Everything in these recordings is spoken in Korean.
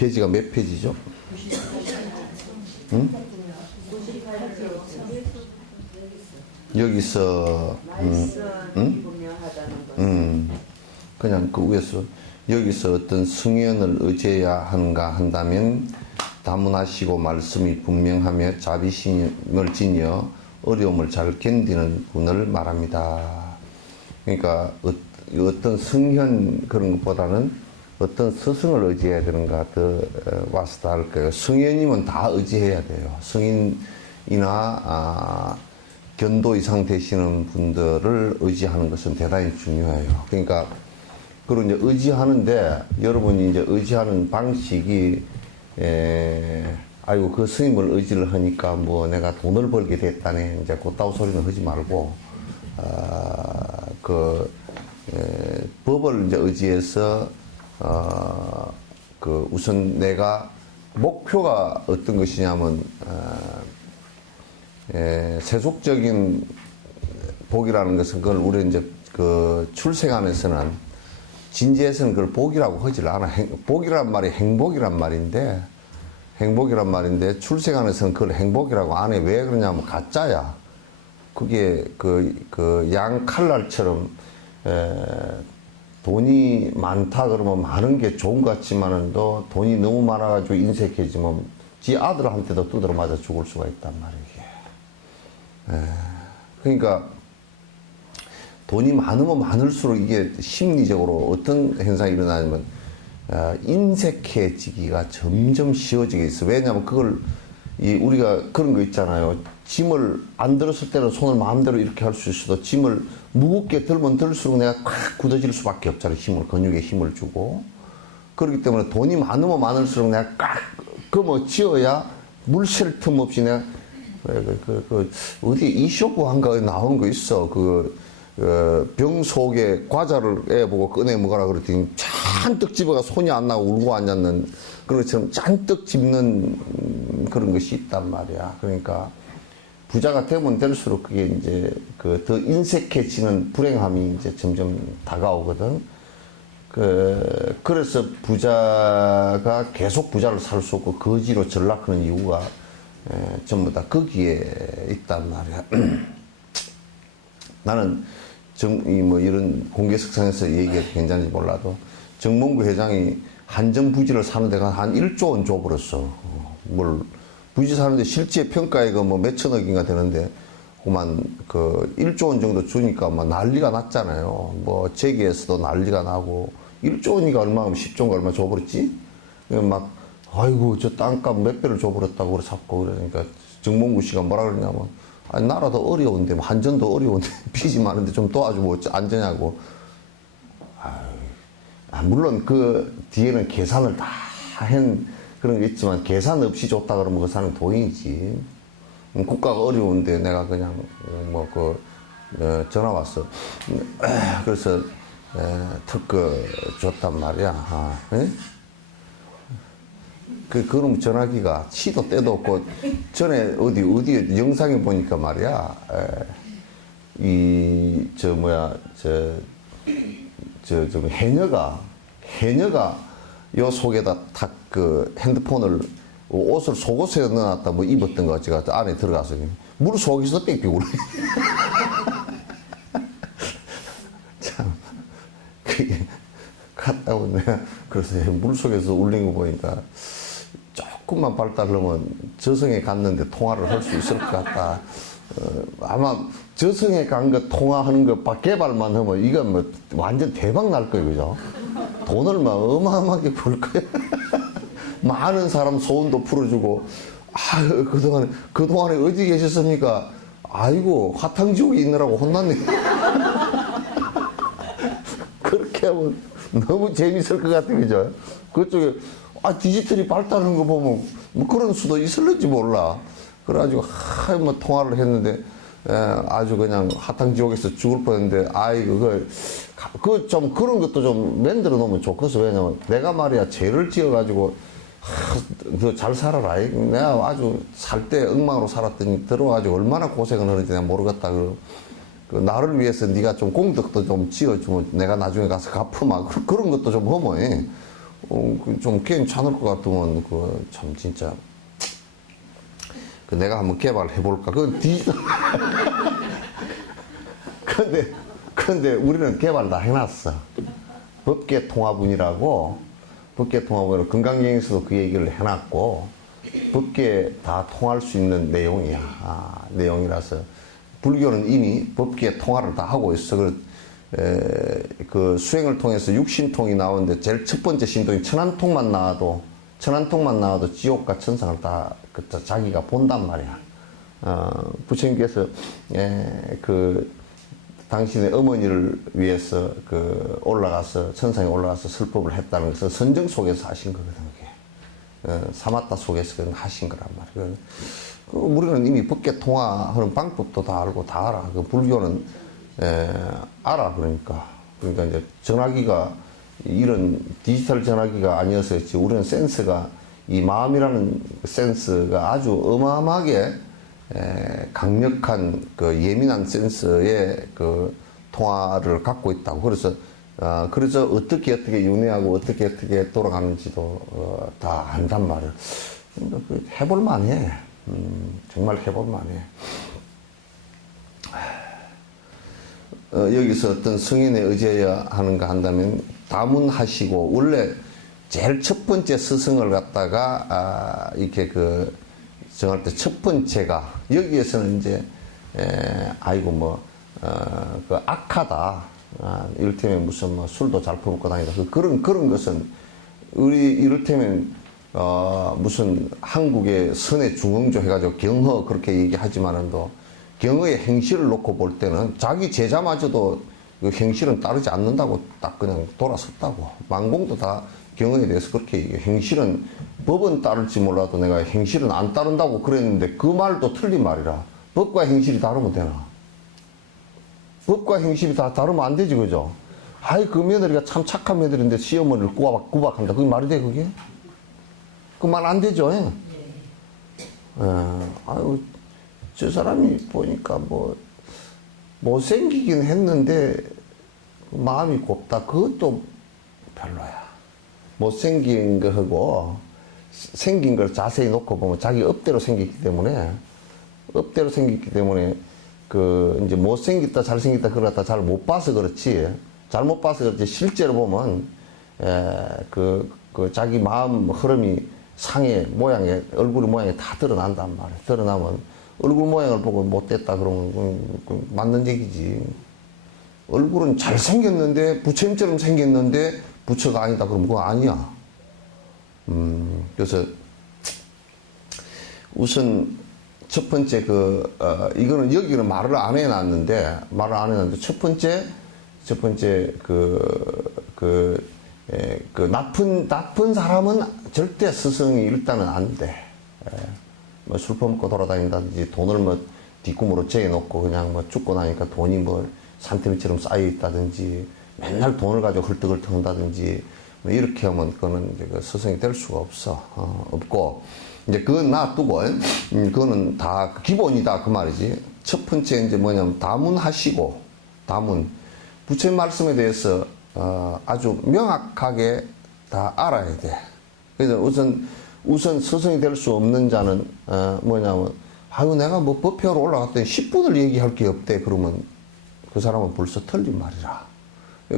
페이지가 몇 페이지죠? 응? 여기서 응? 그냥 그 위에서 여기서 어떤 승연을 의지해야 하는가 한다면 다문화시고 말씀이 분명하며 자비심을 지녀 어려움을 잘 견디는 분을 말합니다. 그러니까 어떤 승현 그런 것보다는 어떤 스승을 의지해야 되는가 더 와서 다를 거예요. 승현이면 다 의지해야 돼요. 승인이나 견도 이상 되시는 분들을 의지하는 것은 대단히 중요해요. 그러니까 그리고 이제 의지하는데 여러분이 이제 의지하는 방식이 아이고 그 스님을 의지를 하니까 뭐 내가 돈을 벌게 됐다네 이제 그따위 소리는 하지 말고 법을 이제 의지해서 그 우선 내가 목표가 어떤 것이냐면 세속적인 복이라는 것은 그걸 우리 이제 그 출생하면서는 진지에서는 그걸 복이라고 하질 않아. 복이란 말이 행복이란 말인데 출생하면서는 그걸 행복이라고 안 해. 왜 그러냐면 가짜야. 그게 그 양 칼날처럼 돈이 많다 그러면 많은 게 좋은 것 같지만은 또 돈이 너무 많아가지고 인색해지면 지 아들한테도 두드려 맞아 죽을 수가 있단 말이에요. 그러니까 돈이 많으면 많을수록 이게 심리적으로 어떤 현상이 일어나냐면 인색해지기가 점점 쉬워지게 있어. 왜냐하면 그걸 우리가 그런 거 있잖아요. 짐을 안 들었을 때는 손을 마음대로 이렇게 할 수 있어도 짐을 무겁게 들면 들수록 내가 꽉 굳어질 수밖에 없잖아요. 근육에 힘을 주고. 그렇기 때문에 돈이 많으면 많을수록 내가 꽉 쥐어야 물 쉴 틈 없이 내가 어디 이쇼부한가에 나온 거 있어. 병 속에 과자를 애 보고 꺼내 먹어라 그랬더니 잔뜩 집어가 손이 안 나고 울고 앉았는 그런 것처럼 잔뜩 집는 그런 것이 있단 말이야. 그러니까 부자가 되면 될수록 그게 이제 더 인색해지는 불행함이 이제 점점 다가오거든. 그래서 부자가 계속 부자를 살 수 없고 거지로 전락하는 이유가 전부 다 거기에 있단 말이야. 나는 이런 공개석상에서 얘기해도 괜찮은지 몰라도 정몽구 회장이 한정부지를 사는 데가 한 1조 원 줘버렸어. 부지 사는데 실제 평가액은 뭐 몇천억인가 되는데 그만 1조 원 정도 주니까 막 난리가 났잖아요. 뭐 재계에서도 난리가 나고 1조 원이가 얼마면 10조인가 얼마 줘버렸지? 막 아이고 저 땅값 몇 배를 줘버렸다고 그래 자꾸 그러니까 정몽구 씨가 뭐라 그러냐면 아니 나라도 어려운데 뭐 한전도 어려운데 빚이 많은데 좀 도와줘 뭐 안 되냐고. 물론 그 뒤에는 계산을 다 한 그런 게 있지만 계산 없이 줬다 그러면 그 사람은 도인이지. 국가가 어려운데 내가 그냥 전화 왔어. 그래서 특허 줬단 말이야. 그럼 전화기가 시도 때도 없고 전에 어디 영상에 보니까 말이야. 해녀가 요 속에다 탁 핸드폰을 옷을 속옷에 넣어놨다 뭐 입었던 거 같이 안에 들어가서 물 속에서 빽빽 울어. 참 그게 갔다고 내가 그래서 물 속에서 울린 거 보니까 조금만 발달하면 저승에 갔는데 통화를 할 수 있을 것 같다. 아마 저승에 간 거 통화하는 거 개발만 하면 이건 뭐 완전 대박 날 거예요, 그죠? 돈을 막 어마어마하게 벌 거야. 많은 사람 소원도 풀어주고, 그동안에 어디 계셨습니까? 아이고, 화탕지옥에 있느라고 혼났네. 그렇게 하면 너무 재밌을 것 같아, 그죠? 그쪽에, 디지털이 발달하는 거 보면, 뭐 그런 수도 있을는지 몰라. 그래가지고, 뭐 통화를 했는데, 아주 그냥 화탕지옥에서 죽을 뻔했는데, 좀 그런 것도 좀 만들어 놓으면 좋겠어. 왜냐면 내가 말이야, 죄를 지어가지고, 너 잘 살아라. 내가 아주 살 때 엉망으로 살았더니 들어가지고 얼마나 고생을 하는지 내가 모르겠다. 나를 위해서 네가 좀 공덕도 좀 지어주면 내가 나중에 가서 갚으마. 그런 것도 좀 하면 좀 괜찮을 것 같으면, 참, 진짜. 내가 한번 개발해 볼까? 그건 디지털. 근데 우리는 개발 다 해놨어. 법계 통합운이라고, 건강여행에서도 그 얘기를 해놨고, 법계 다 통할 수 있는 내용이야. 내용이라서. 불교는 이미 법계 통화를 다 하고 있어. 그 수행을 통해서 육신통이 나오는데 제일 첫 번째 신통이 천안통만 나와도 지옥과 천상을 다 자기가 본단 말이야. 부처님께서 당신의 어머니를 위해서 올라가서 천상에 올라가서 설법을 했다는 것은 선정 속에서 하신 거거든. 그게 사마타 속에서 하신 거란 말이야. 우리는 이미 법계 통화하는 방법도 다 알고 다 알아. 불교는 알아. 그러니까 이제 전화기가 이런 디지털 전화기가 아니었었지. 우리는 센스가, 이 마음이라는 센스가 아주 어마어마하게 강력한 예민한 센스의 통화를 갖고 있다고. 그래서 어떻게 윤회하고 어떻게 돌아가는지도 다 안단 말이야. 해볼 만해. 정말 해볼 만해. 여기서 어떤 성인에 의지해야 하는가 한다면 다문하시고, 원래 제일 첫 번째 스승을 갖다가 이렇게 정할 때 첫 번째가, 여기에서는 이제 악하다, 이를테면 무슨 술도 잘 퍼먹고 다니다, 그런 것은 우리 이를테면 무슨 한국의 선의 중흥조 해가지고 경허 그렇게 얘기하지만은도, 경허의 행실을 놓고 볼 때는 자기 제자마저도 그 행실은 따르지 않는다고 딱 그냥 돌아섰다고. 만공도 다 경허에 대해서 그렇게 얘기해. 행실은, 법은 따를지 몰라도 내가 행실은 안 따른다고 그랬는데 그 말도 틀린 말이라. 법과 행실이 다르면 되나? 법과 행실이 다 다르면 안 되지, 그죠? 그 며느리가 참 착한 며느리인데 시어머니를 구박한다. 그게 말이 돼, 그게? 그 말 안 되죠, 예? 저 사람이 보니까 못생기긴 했는데 마음이 곱다. 그것도 별로야. 못생긴 거하고 생긴 걸 자세히 놓고 보면 자기 업대로 생겼기 때문에 이제 못생겼다 잘생겼다 그러다 잘 못 봐서 그렇지. 잘못 봐서 그렇지. 실제로 보면 자기 마음 흐름이 상의 모양에, 얼굴 모양이 다 드러난단 말이야. 드러나면 얼굴 모양을 보고 못됐다 그러면 맞는 얘기지. 얼굴은 잘생겼는데, 부처님처럼 생겼는데 부처가 아니다 그러면 그거 아니야. 그래서 우선 첫 번째 이거는 여기는 말을 안 해놨는데 첫 번째 나쁜 사람은 절대 스승이 일단은 안 돼. 술 퍼먹고 돌아다닌다든지, 돈을 뒷꿈으로 재놓고 그냥 죽고 나니까 돈이 산더미처럼 쌓여 있다든지, 맨날 돈을 가지고 헐떡헐떡 한다든지, 이렇게 하면 그거는 이제 스승이 될 수가 없어. 없고, 이제 그건 놔두고, 그거는 다 기본이다. 그 말이지. 첫 번째 이제 뭐냐면, 다문하시고, 부처님 말씀에 대해서, 아주 명확하게 다 알아야 돼. 그래서 우선 스승이 될 수 없는 자는 뭐냐면, 내가 법회로 올라갔더니 10분을 얘기할 게 없대. 그러면 그 사람은 벌써 틀린 말이라.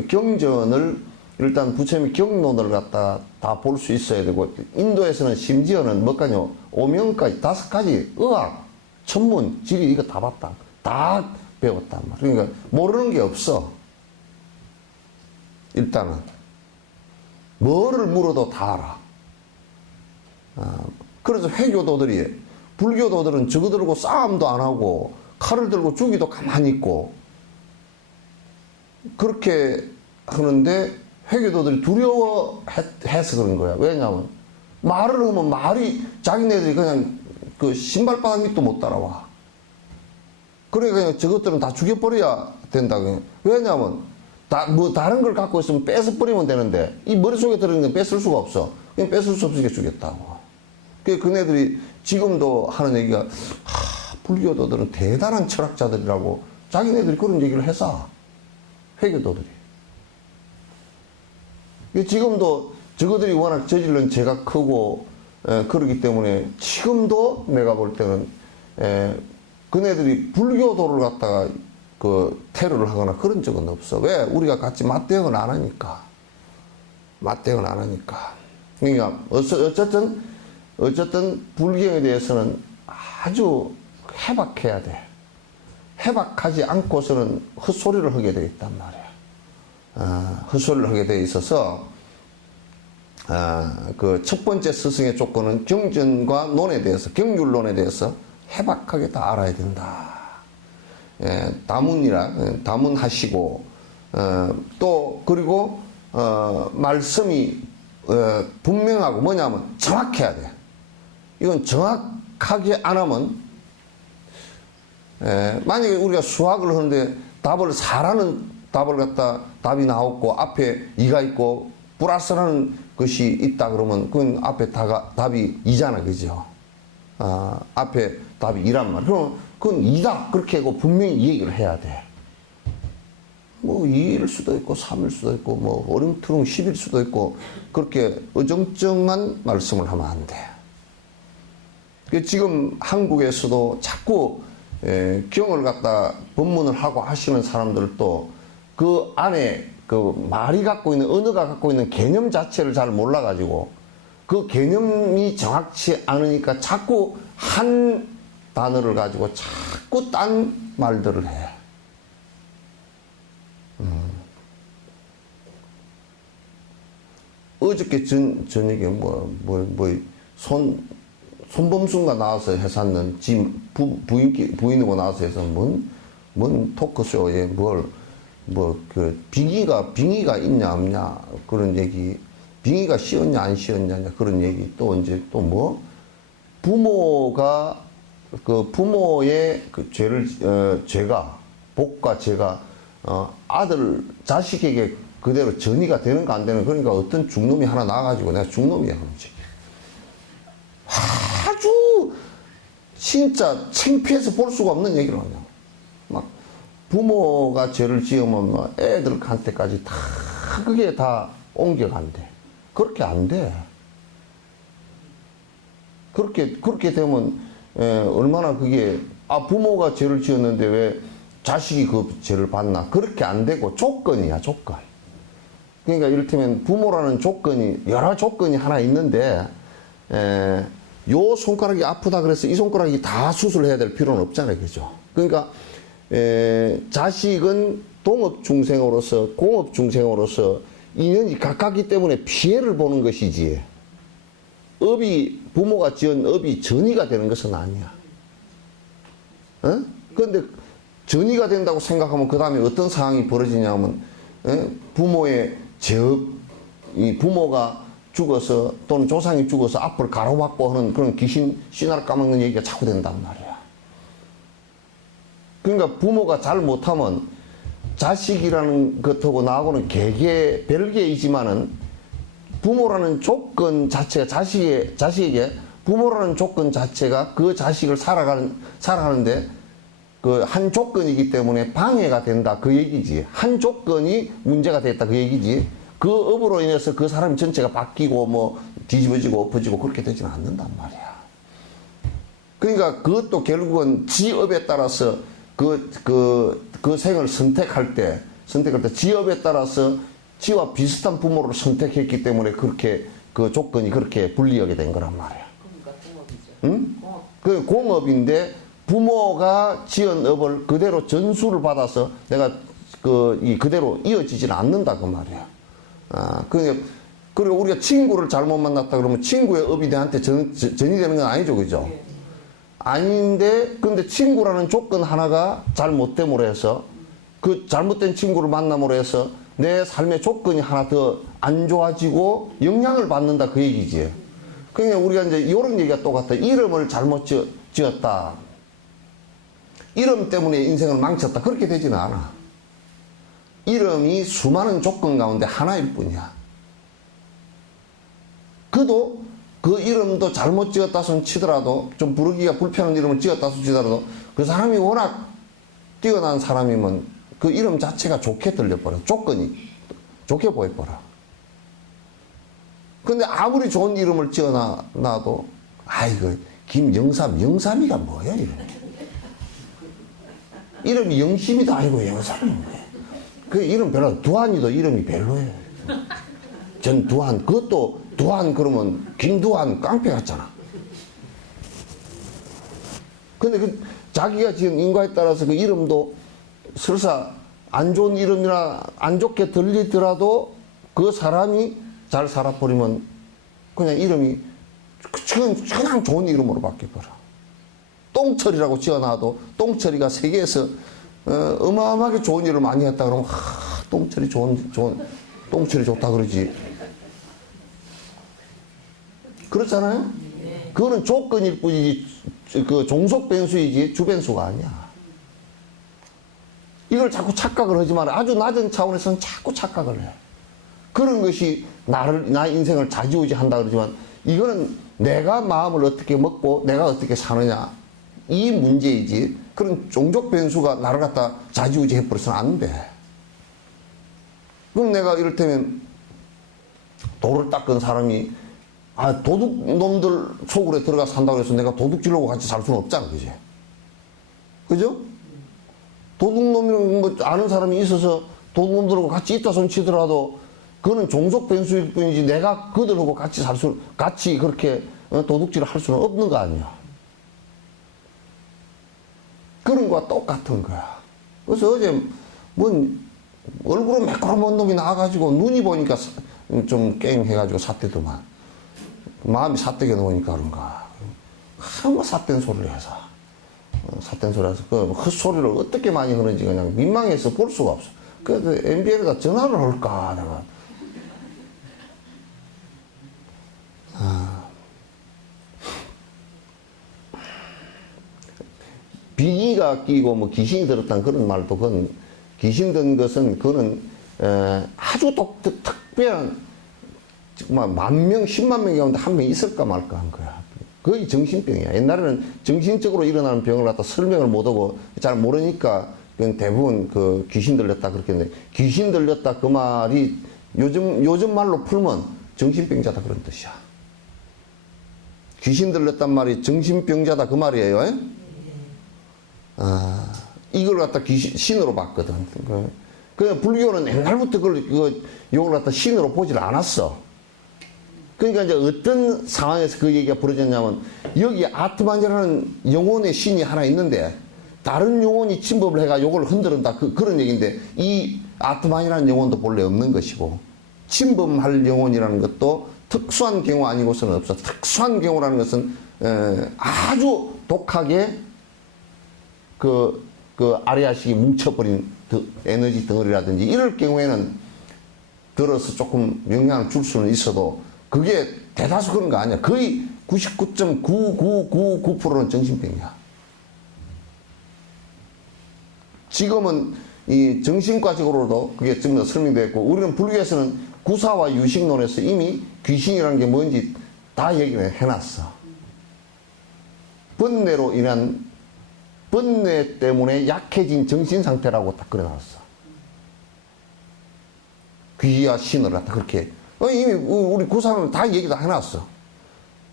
경전을 일단 부처님의 경론을 갖다 다 볼 수 있어야 되고, 인도에서는 심지어는 뭐까지요? 오명까지 5가지 의학, 천문, 지리 이거 다 봤다. 다 배웠단 말이야. 그러니까 모르는 게 없어. 일단은 뭐를 물어도 다 알아. 그래서 불교도들은 저거 들고 싸움도 안 하고 칼을 들고 죽이도 가만히 있고 그렇게 하는데, 회교도들이 두려워해서 그런 거야. 왜냐하면 말을 하면 자기네들이 그냥 신발바닥 밑도 못 따라와. 그러니까 그냥 저것들은 다 죽여버려야 된다. 왜냐하면 다른 걸 갖고 있으면 뺏어버리면 되는데, 이 머릿속에 들어있는 건 뺏을 수가 없어. 그냥 뺏을 수 없으니까 죽였다고. 그네들이 지금도 하는 얘기가, 불교도들은 대단한 철학자들이라고 자기네들이 그런 얘기를 해서, 회교도들이. 지금도 저거들이 워낙 저지른 죄가 크고 그러기 때문에 지금도 내가 볼 때는 그네들이 불교도를 갖다가 그 테러를 하거나 그런 적은 없어. 왜? 우리가 같이 맞대응을 안 하니까. 맞대응을 안 하니까. 그러니까 어쨌든 불경에 대해서는 아주 해박해야 돼. 해박하지 않고서는 헛소리를 하게 돼 있단 말이야. 헛소리를 하게 돼 있어서 그 첫 번째 스승의 조건은 경전과 논에 대해서, 경률론에 대해서 해박하게 다 알아야 된다. 다문하시고, 또, 그리고, 말씀이, 분명하고 뭐냐면 정확해야 돼. 이건 정확하게 안 하면, 만약에 우리가 수학을 하는데 답을 4라는 답을 갖다 답이 나왔고, 앞에 2가 있고, 플러스라는 것이 있다 그러면, 그건 앞에 답이 2잖아, 그죠? 앞에 답이 2란 말이야. 그럼 그건 2다. 그렇게 하고 분명히 얘기를 해야 돼. 뭐 2일 수도 있고 3일 수도 있고 뭐 어릉투릉 10일 수도 있고 그렇게 어정쩡한 말씀을 하면 안 돼. 지금 한국에서도 자꾸 경을 갖다 법문을 하고 하시는 사람들도 그 안에 그 말이 갖고 있는, 언어가 갖고 있는 개념 자체를 잘 몰라가지고 그 개념이 정확치 않으니까 자꾸 한 단어를 가지고 자꾸 딴 말들을 해. 어저께 저녁에 손범순가 나와서 해샀는 부인이고 나와서 해서 뭔 토크쇼에 빙의가 있냐 없냐 그런 얘기, 빙의가 씌었냐 안 씌었냐 그런 얘기, 또 이제 또 뭐 부모가 그 부모의 그 죄가 복과 죄가 아들 자식에게 그대로 전이가 되는가 안 되는가. 그러니까 어떤 죽놈이 하나 나와가지고 내가 죽놈이야 그러지. 아주 진짜 창피해서 볼 수가 없는 얘기를 하냐. 막 부모가 죄를 지으면 막 애들한테까지 다 그게 다 옮겨간대. 그렇게 안 돼. 그렇게 되면 얼마나 그게 부모가 죄를 지었는데 왜 자식이 그 죄를 받나. 그렇게 안 되고 조건이야, 조건. 그러니까 이를테면 부모라는 조건이, 여러 조건이 하나 있는데 요 손가락이 아프다 그래서 이 손가락이 다 수술해야 될 필요는 없잖아요, 그죠? 그러니까 자식은 동업중생으로서, 공업중생으로서 인연이 가깝기 때문에 피해를 보는 것이지, 부모가 지은 업이 전이가 되는 것은 아니야. 그런데 전이가 된다고 생각하면 그 다음에 어떤 상황이 벌어지냐면, 부모의 죄업, 이 부모가 죽어서 또는 조상이 죽어서 앞을 가로막고 하는 그런 귀신 씨나를 까먹는 얘기가 자꾸 된단 말이야. 그러니까 부모가 잘 못하면 자식이라는 것하고 나하고는 별개이지만은 부모라는 조건 자체가 자식에게 부모라는 조건 자체가 그 자식을 살아가는데 그 한 조건이기 때문에 방해가 된다 그 얘기지. 한 조건이 문제가 됐다 그 얘기지. 그 업으로 인해서 그 사람 전체가 바뀌고 뭐 뒤집어지고 엎어지고 그렇게 되지는 않는단 말이야. 그러니까 그것도 결국은 지 업에 따라서 그 생을 선택할 때 지업에 따라서 지와 비슷한 부모를 선택했기 때문에 그렇게 그 조건이 그렇게 불리하게 된 거란 말이야. 그러니까 공업이죠. 응? 그 공업인데 부모가 지은 업을 그대로 전수를 받아서 내가 그대로 이어지지는 않는다 그 말이야. 그리고 우리가 친구를 잘못 만났다 그러면 친구의 업이 내한테 전이 되는 건 아니죠, 그죠? 네. 아닌데, 근데 친구라는 조건 하나가 잘못됨으로 해서 그 잘못된 친구를 만남으로 해서 내 삶의 조건이 하나 더 안 좋아지고 영향을 받는다 그 얘기지. 그러니까 우리가 이제 이런 얘기가 똑같아. 이름을 잘못 지었다. 이름 때문에 인생을 망쳤다. 그렇게 되지는 않아. 이름이 수많은 조건 가운데 하나일 뿐이야. 그도 그 이름도 잘못 지었다 손 치더라도, 좀 부르기가 불편한 이름을 지었다 손 치더라도 그 사람이 워낙 뛰어난 사람이면 그 이름 자체가 좋게 들려버려. 조건이 좋게 보여버려. 근데 아무리 좋은 이름을 지어놔도 아이고 김영삼이가 뭐야 이름. 이름이 영심이도 아니고 영삼이 뭐야. 그 이름 별로. 두한이도 이름이 별로예요. 전두한. 그것도 두한 그러면 김두한 깡패 같잖아. 근데 그 자기가 지은 인과에 따라서 그 이름도 설사 안 좋은 이름이나 안 좋게 들리더라도 그 사람이 잘 살아버리면 그냥 이름이 그냥 좋은 이름으로 바뀌어버려. 똥철이라고 지어놔도 똥철이가 세계에서 어마어마하게 좋은 일을 많이 했다 그러면 똥철이 똥철이 좋다 그러지. 그렇잖아요? 그거는 조건일 뿐이지 그 종속 변수이지 주변수가 아니야. 이걸 자꾸 착각을 하지만 아주 낮은 차원에서는 자꾸 착각을 해. 그런 것이 나의 인생을 좌지우지한다 그러지만 이거는 내가 마음을 어떻게 먹고 내가 어떻게 사느냐 이 문제이지 그런 종족 변수가 나를 갖다 좌지우지 해버려서는 안 돼. 그럼 내가 이를테면 돌을 닦은 사람이 도둑놈들 속으로 들어가 산다고 해서 내가 도둑질하고 같이 살 수는 없잖아. 그지? 그죠? 도둑놈이라는 거 아는 사람이 있어서 도둑놈들하고 같이 있다 손 치더라도 그거는 종족 변수일 뿐이지 내가 그들하고 같이 그렇게 도둑질을 할 수는 없는 거 아니야. 그런 거와 똑같은 거야. 그래서 어제 얼굴은 매끄러운 놈이 나와가지고 눈이 보니까 좀 깽해가지고 삿대더만 마음이 삿대게 놓으니까 그런가. 한번 삿댄 소리를 해서 삿댄 소리 해서 그 헛소리를 어떻게 많이 하는지 그냥 민망해서 볼 수가 없어. 그래서 MBN에다 전화를 할까 내가. 비기가 끼고 뭐 귀신이 들었다는 그런 말도 그건 귀신 든 것은 그거는 아주 특별한 정말 10,000명, 10만 명 가운데 한 명 있을까 말까 한 거야. 거의 정신병이야. 옛날에는 정신적으로 일어나는 병을 갖다 설명을 못하고 잘 모르니까 그냥 대부분 그 귀신 들렸다 그렇게 했는데 귀신 들렸다 그 말이 요즘 말로 풀면 정신병자다 그런 뜻이야. 귀신 들렸단 말이 정신병자다 그 말이에요. 이걸 갖다 신으로 봤거든. 그 불교는 옛날부터 이걸 갖다 신으로 보질 않았어. 그러니까 이제 어떤 상황에서 그 얘기가 벌어졌냐면 여기 아트만이라는 영혼의 신이 하나 있는데 다른 영혼이 침범을 해가 요걸 흔들은다 그런 얘기인데 이 아트만이라는 영혼도 본래 없는 것이고 침범할 영혼이라는 것도 특수한 경우 아니고서는 없어. 특수한 경우라는 것은 아주 독하게 그 아리아식이 뭉쳐버린 에너지 덩어리라든지 이럴 경우에는 들어서 조금 영향을 줄 수는 있어도 그게 대다수 그런 거 아니야. 거의 99.9999%는 정신병이야. 지금은 이 정신과적으로도 그게 전부 다 설명되어 있고 우리는 불교에서는 구사와 유식론에서 이미 귀신이라는 게 뭔지 다 얘기를 해놨어. 번뇌로 인한 번뇌 때문에 약해진 정신 상태라고 딱 그려놨어. 귀와 신을 갖다 그렇게 이미 우리 구사론은 다 얘기 다 해놨어.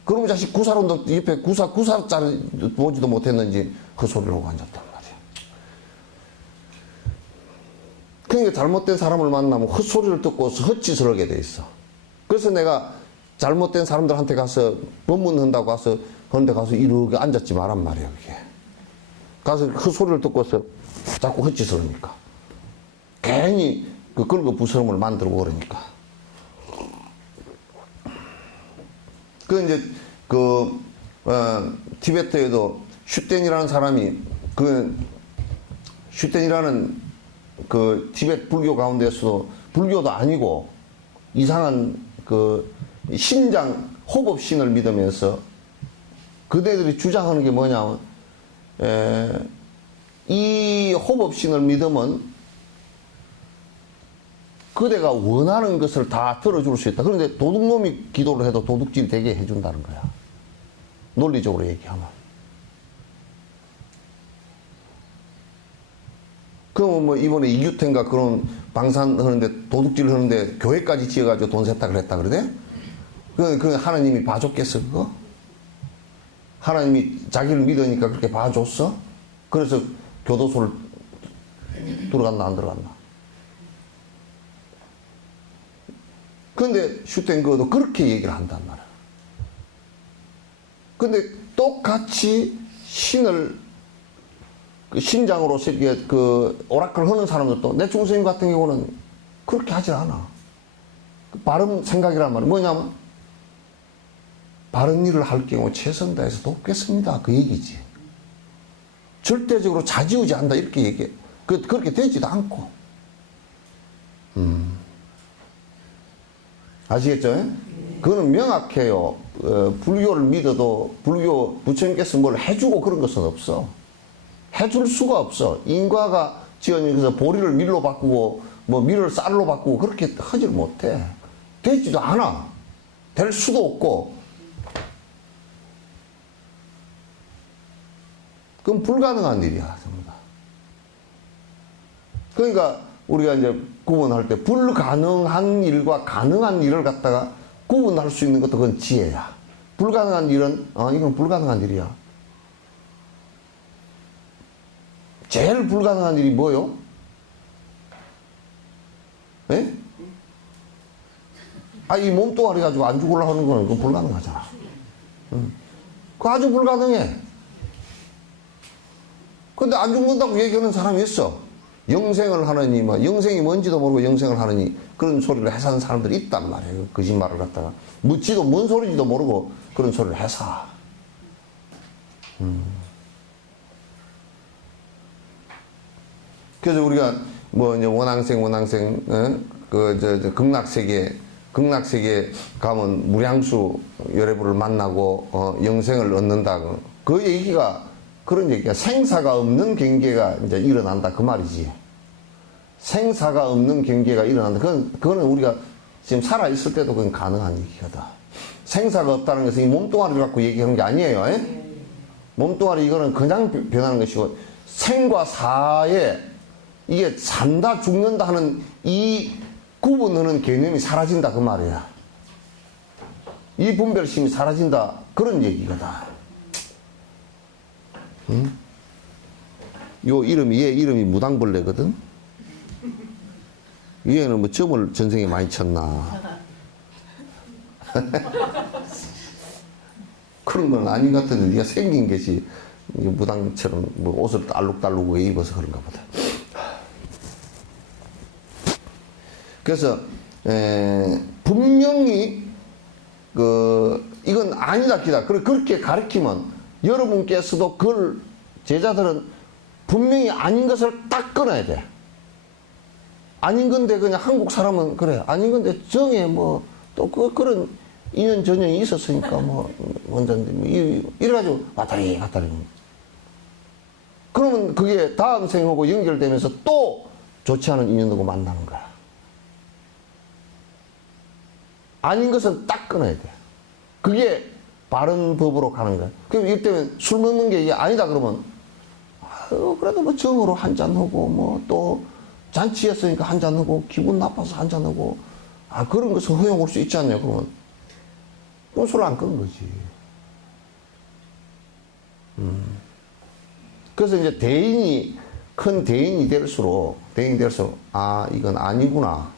그럼 자식 구사론도 옆에 구사자를 보지도 못했는지 그 소리를 하고 앉았단 말이야. 그러니까 잘못된 사람을 만나면 헛소리를 듣고 헛짓을 하게 돼 있어. 그래서 내가 잘못된 사람들한테 가서 법문한다고 가서 그런데 가서 이렇게 앉았지 말란 말이야. 그게 가서 헛소리를 듣고서 자꾸 헛짓을 하니까 괜히 그 긁어 부스럼을 만들고 그러니까. 티베트에도 슈텐이라는 사람이 슈텐이라는 그 티베트 불교 가운데서도 불교도 아니고 이상한 그 신장 호법신을 믿으면서 그대들이 주장하는 게 뭐냐면 이 호법신을 믿으면 그대가 원하는 것을 다 들어줄 수 있다. 그런데 도둑놈이 기도를 해도 도둑질이 되게 해준다는 거야. 논리적으로 얘기하면. 그럼 뭐 이번에 이규태인가 그런 방산하는데 도둑질 하는데 교회까지 지어가지고 돈 세탁을 했다 그러대? 그 하나님이 봐줬겠어, 그거? 하나님이 자기를 믿으니까 그렇게 봐줬어? 그래서 교도소를 들어갔나, 안 들어갔나? 근데 슈텐거도 그렇게 얘기를 한단 말이야. 근데 똑같이 신을 그 신장으로서 이렇게 그 오라클 하는 사람들도 내 중생님 같은 경우는 그렇게 하지 않아. 바른 생각이란 말은 뭐냐면 바른 일을 할 경우 최선 다해서 돕겠습니다. 그 얘기지. 절대적으로 좌지우지 한다 이렇게 얘기해. 그렇게 되지도 않고. 아시겠죠? 그거는 명확해요. 불교를 믿어도 불교 부처님께서 뭘 해주고 그런 것은 없어. 해줄 수가 없어. 인과가 지어져서 보리를 밀로 바꾸고 뭐 밀을 쌀로 바꾸고 그렇게 하지를 못해. 되지도 않아. 될 수도 없고. 그건 불가능한 일이야, 전부 다. 그러니까 우리가 이제 구분할 때 불가능한 일과 가능한 일을 갖다가 구분할 수 있는 것도 그건 지혜야. 불가능한 일은 이건 불가능한 일이야. 제일 불가능한 일이 뭐요? 예? 이 몸뚱아리 가지고 안 죽으려고 하는 거는 그건 불가능하잖아. 그거 아주 불가능해. 근데 안 죽는다고 얘기하는 사람이 있어. 영생을 하느니, 영생이 뭔지도 모르고 영생을 하느니, 그런 소리를 해서 하는 사람들이 있단 말이에요. 거짓말을 갖다가. 묻지도, 뭔 소리인지도 모르고 그런 소리를 해서. 그래서 우리가 이제 원앙생, 극락세계 가면 무량수 여러분을 만나고, 영생을 얻는다. 그 얘기가, 그런 얘기가 생사가 없는 경계가 이제 일어난다. 그 말이지. 생사가 없는 경계가 일어난다. 그거는 우리가 지금 살아있을 때도 그건 가능한 얘기거든. 생사가 없다는 것은 이 몸뚱아리를 갖고 얘기하는 게 아니에요. 몸뚱아리 이거는 그냥 변하는 것이고, 생과 사에 이게 산다, 죽는다 하는 이 구분하는 개념이 사라진다. 그 말이야. 이 분별심이 사라진다. 그런 얘기거든. 얘 이름이 무당벌레거든? 얘는 뭐 점을 전생에 많이 쳤나? 그런 건 아닌 것 같은데, 네가 생긴 것이 무당처럼 뭐 옷을 알록달록 입어서 그런가 보다. 그래서, 분명히, 이건 아니다, 기다. 그렇게 가르치면, 여러분께서도 그걸 제자들은 분명히 아닌 것을 딱 끊어야 돼. 아닌 건데 그냥 한국 사람은 그래. 아닌 건데 정에 또 그런 인연 전형이 있었으니까 원자인데 이래가지고 왔다리. 그러면 그게 다음 생하고 연결되면서 또 좋지 않은 인연하고 만나는 거야. 아닌 것은 딱 끊어야 돼. 그게 바른 법으로 가는 거야. 그럼 이럴 때면 술 먹는 게 이게 아니다 그러면 그래도 정으로 한잔하고 또 잔치였으니까 한잔하고 기분 나빠서 한잔하고 그런 것을 허용할 수 있지 않냐 그러면 그럼 술 안 끊는 거지. 그래서 이제 큰 대인이 될수록 이건 아니구나.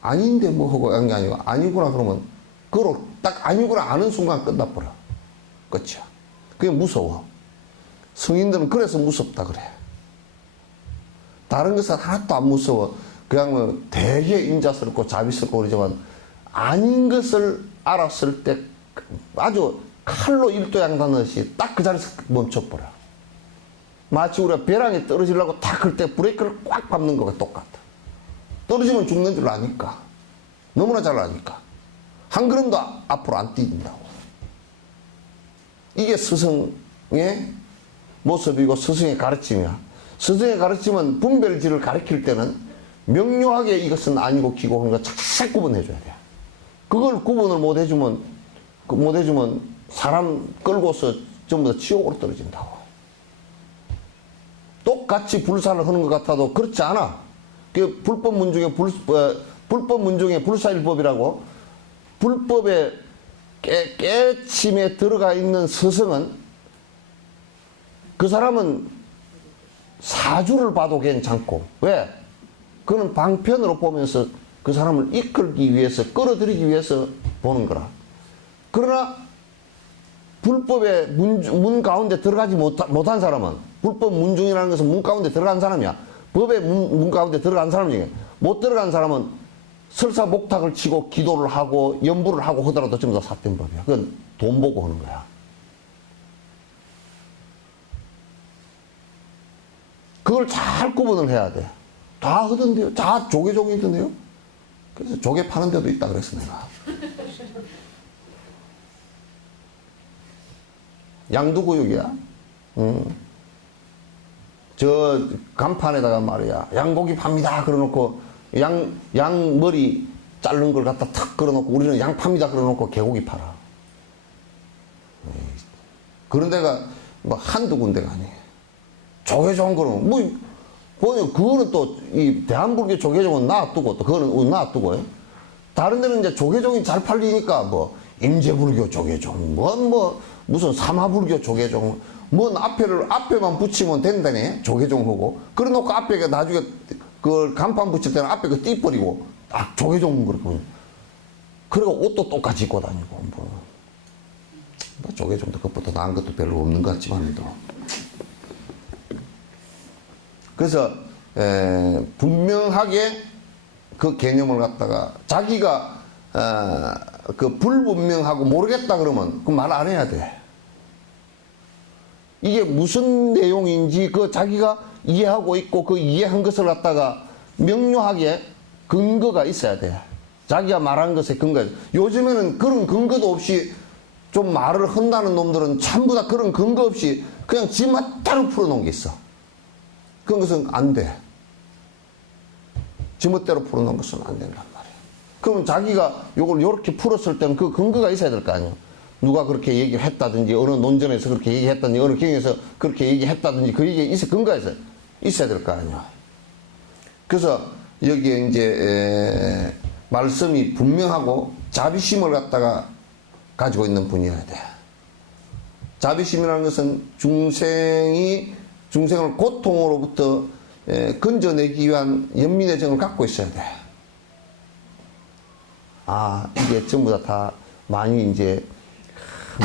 아닌데 하고 한 게 아니고 아니구나 그러면 그걸 딱 아니구나 아는 순간 끝나버려. 그쵸? 그게 무서워. 성인들은 그래서 무섭다 그래. 다른 것은 하나도 안 무서워. 그냥 되게 인자스럽고 자비스럽고 그러지만 아닌 것을 알았을 때 아주 칼로 일도양단하듯이 딱 그 자리에서 멈춰버려. 마치 우리가 벼랑에 떨어지려고 딱 할 때 브레이크를 꽉 밟는 거가 똑같아. 떨어지면 죽는 줄 아니까. 너무나 잘 아니까. 한 걸음도 앞으로 안 뛰긴다고. 이게 스승의 모습이고 스승의 가르침이야. 스승의 가르침은 분별지를 가르칠 때는 명료하게 이것은 아니고 기고 하는 거 착착 구분해줘야 돼. 그걸 구분을 못 해주면 사람 끌고서 전부 다 지옥으로 떨어진다고. 똑같이 불사를 하는 것 같아도 그렇지 않아. 그 불법 문중에 불사일법이라고 불법의 깨침에 들어가 있는 스승은 그 사람은 사주를 봐도 괜찮고, 왜? 그는 방편으로 보면서 그 사람을 이끌기 위해서, 끌어들이기 위해서 보는 거라. 그러나 불법의 문 가운데 들어가지 못한 사람은, 불법 문중이라는 것은 문 가운데 들어간 사람이야. 법의 문 가운데 들어간 사람 중에 못 들어간 사람은 설사 목탁을 치고 기도를 하고 연부를 하고 하더라도 전부 다 삿된 법이야. 그건 돈 보고 하는 거야. 그걸 잘 구분을 해야 돼. 다 하던데요. 다 조개종이던데요. 그래서 조개 파는 데도 있다 그랬어 내가. 양두구육이야. 저 간판에다가 말이야, 양고기 팝니다 그러놓고 양 머리 자른 걸 갖다 탁 걸어놓고 우리는 양 팝니다 그러놓고 개고기 팔아. 그런 데가 뭐 한두 군데가 아니에요. 조계종 거는 그거는 또 이 대한불교 조계종은 놔두고, 또 그거는 놔두고, 다른 데는 이제 조계종이 잘 팔리니까 뭐 임재불교 조계종, 무슨 사마불교 조계종, 앞에만 붙이면 된다네, 조계종하고. 그래 놓고 앞에 나중에 그 간판 붙일 때는 앞에 그 띠버리고 딱 조계종 그러고. 그리고 옷도 똑같이 입고 다니고, 조계종도 그것보다 나은 것도 별로 없는 것 같지만도. 그래서 분명하게 그 개념을 갖다가 자기가 그 불분명하고 모르겠다 그러면 그 말 안 해야 돼. 이게 무슨 내용인지 그 자기가 이해하고 있고 그 이해한 것을 갖다가 명료하게 근거가 있어야 돼. 자기가 말한 것에 근거. 요즘에는 그런 근거도 없이 좀 말을 한다는 놈들은 전부 다 그런 근거 없이 그냥 지 멋대로 풀어놓은 게 있어. 그런 것은 안 돼. 지멋대로 풀어놓은 것은 안 된단 말이야. 그러면 자기가 요걸 요렇게 풀었을 때는 그 근거가 있어야 될 거 아니야. 누가 그렇게 얘기를 했다든지, 어느 논전에서 그렇게 얘기했다든지, 어느 경에서 그렇게 얘기했다든지, 그 얘기에 근거가 있어야 될 거 아니야. 그래서 여기에 이제 말씀이 분명하고 자비심을 갖다가 가지고 있는 분이어야 돼. 자비심이라는 것은 중생을 고통으로부터 건져내기 위한 연민의 정을 갖고 있어야 돼. 이게 전부 다 많이 이제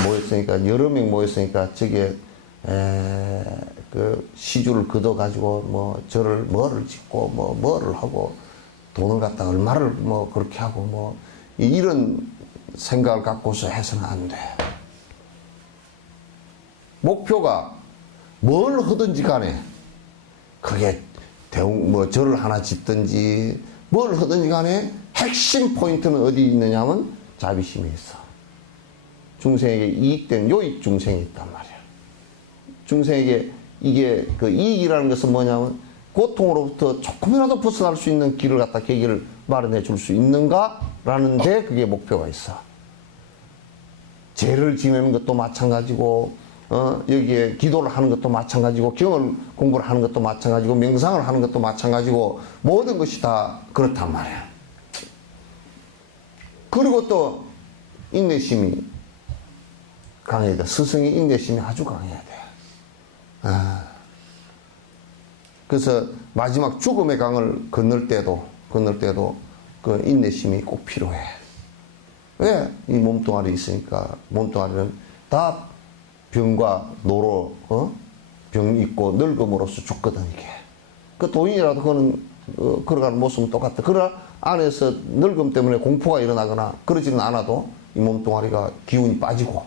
모였으니까, 여러 명 모였으니까, 저게, 그 시주를 걷어가지고, 뭐를 짓고, 뭐를 하고, 돈을 갖다 얼마를 그렇게 하고, 이런 생각을 갖고서 해서는 안 돼. 목표가 뭘 하든지 간에, 그게 절을 하나 짓든지, 뭘 하든지 간에 핵심 포인트는 어디 있느냐 하면 자비심이 있어. 중생에게 이익된 요익 중생이 있단 말이야. 중생에게 이게 그 이익이라는 것은 뭐냐면 고통으로부터 조금이라도 벗어날 수 있는 길을 갖다 계기를 마련해 줄 수 있는가라는 데 그게 목표가 있어. 죄를 지내는 것도 마찬가지고, 여기에 기도를 하는 것도 마찬가지고, 경을 공부를 하는 것도 마찬가지고, 명상을 하는 것도 마찬가지고, 모든 것이 다 그렇단 말이야. 그리고 또 인내심이 강해야 돼. 스승의 인내심이 아주 강해야 돼. 그래서 마지막 죽음의 강을 건널 때도 그 인내심이 꼭 필요해. 왜? 이 몸뚱아리 있으니까. 몸뚱아리는 다 병과 노로, 병 있고 늙음으로써 죽거든, 이게. 그 도인이라도 그거는, 걸어가는 모습은 똑같아. 그러나 안에서 늙음 때문에 공포가 일어나거나 그러지는 않아도 이 몸뚱아리가 기운이 빠지고,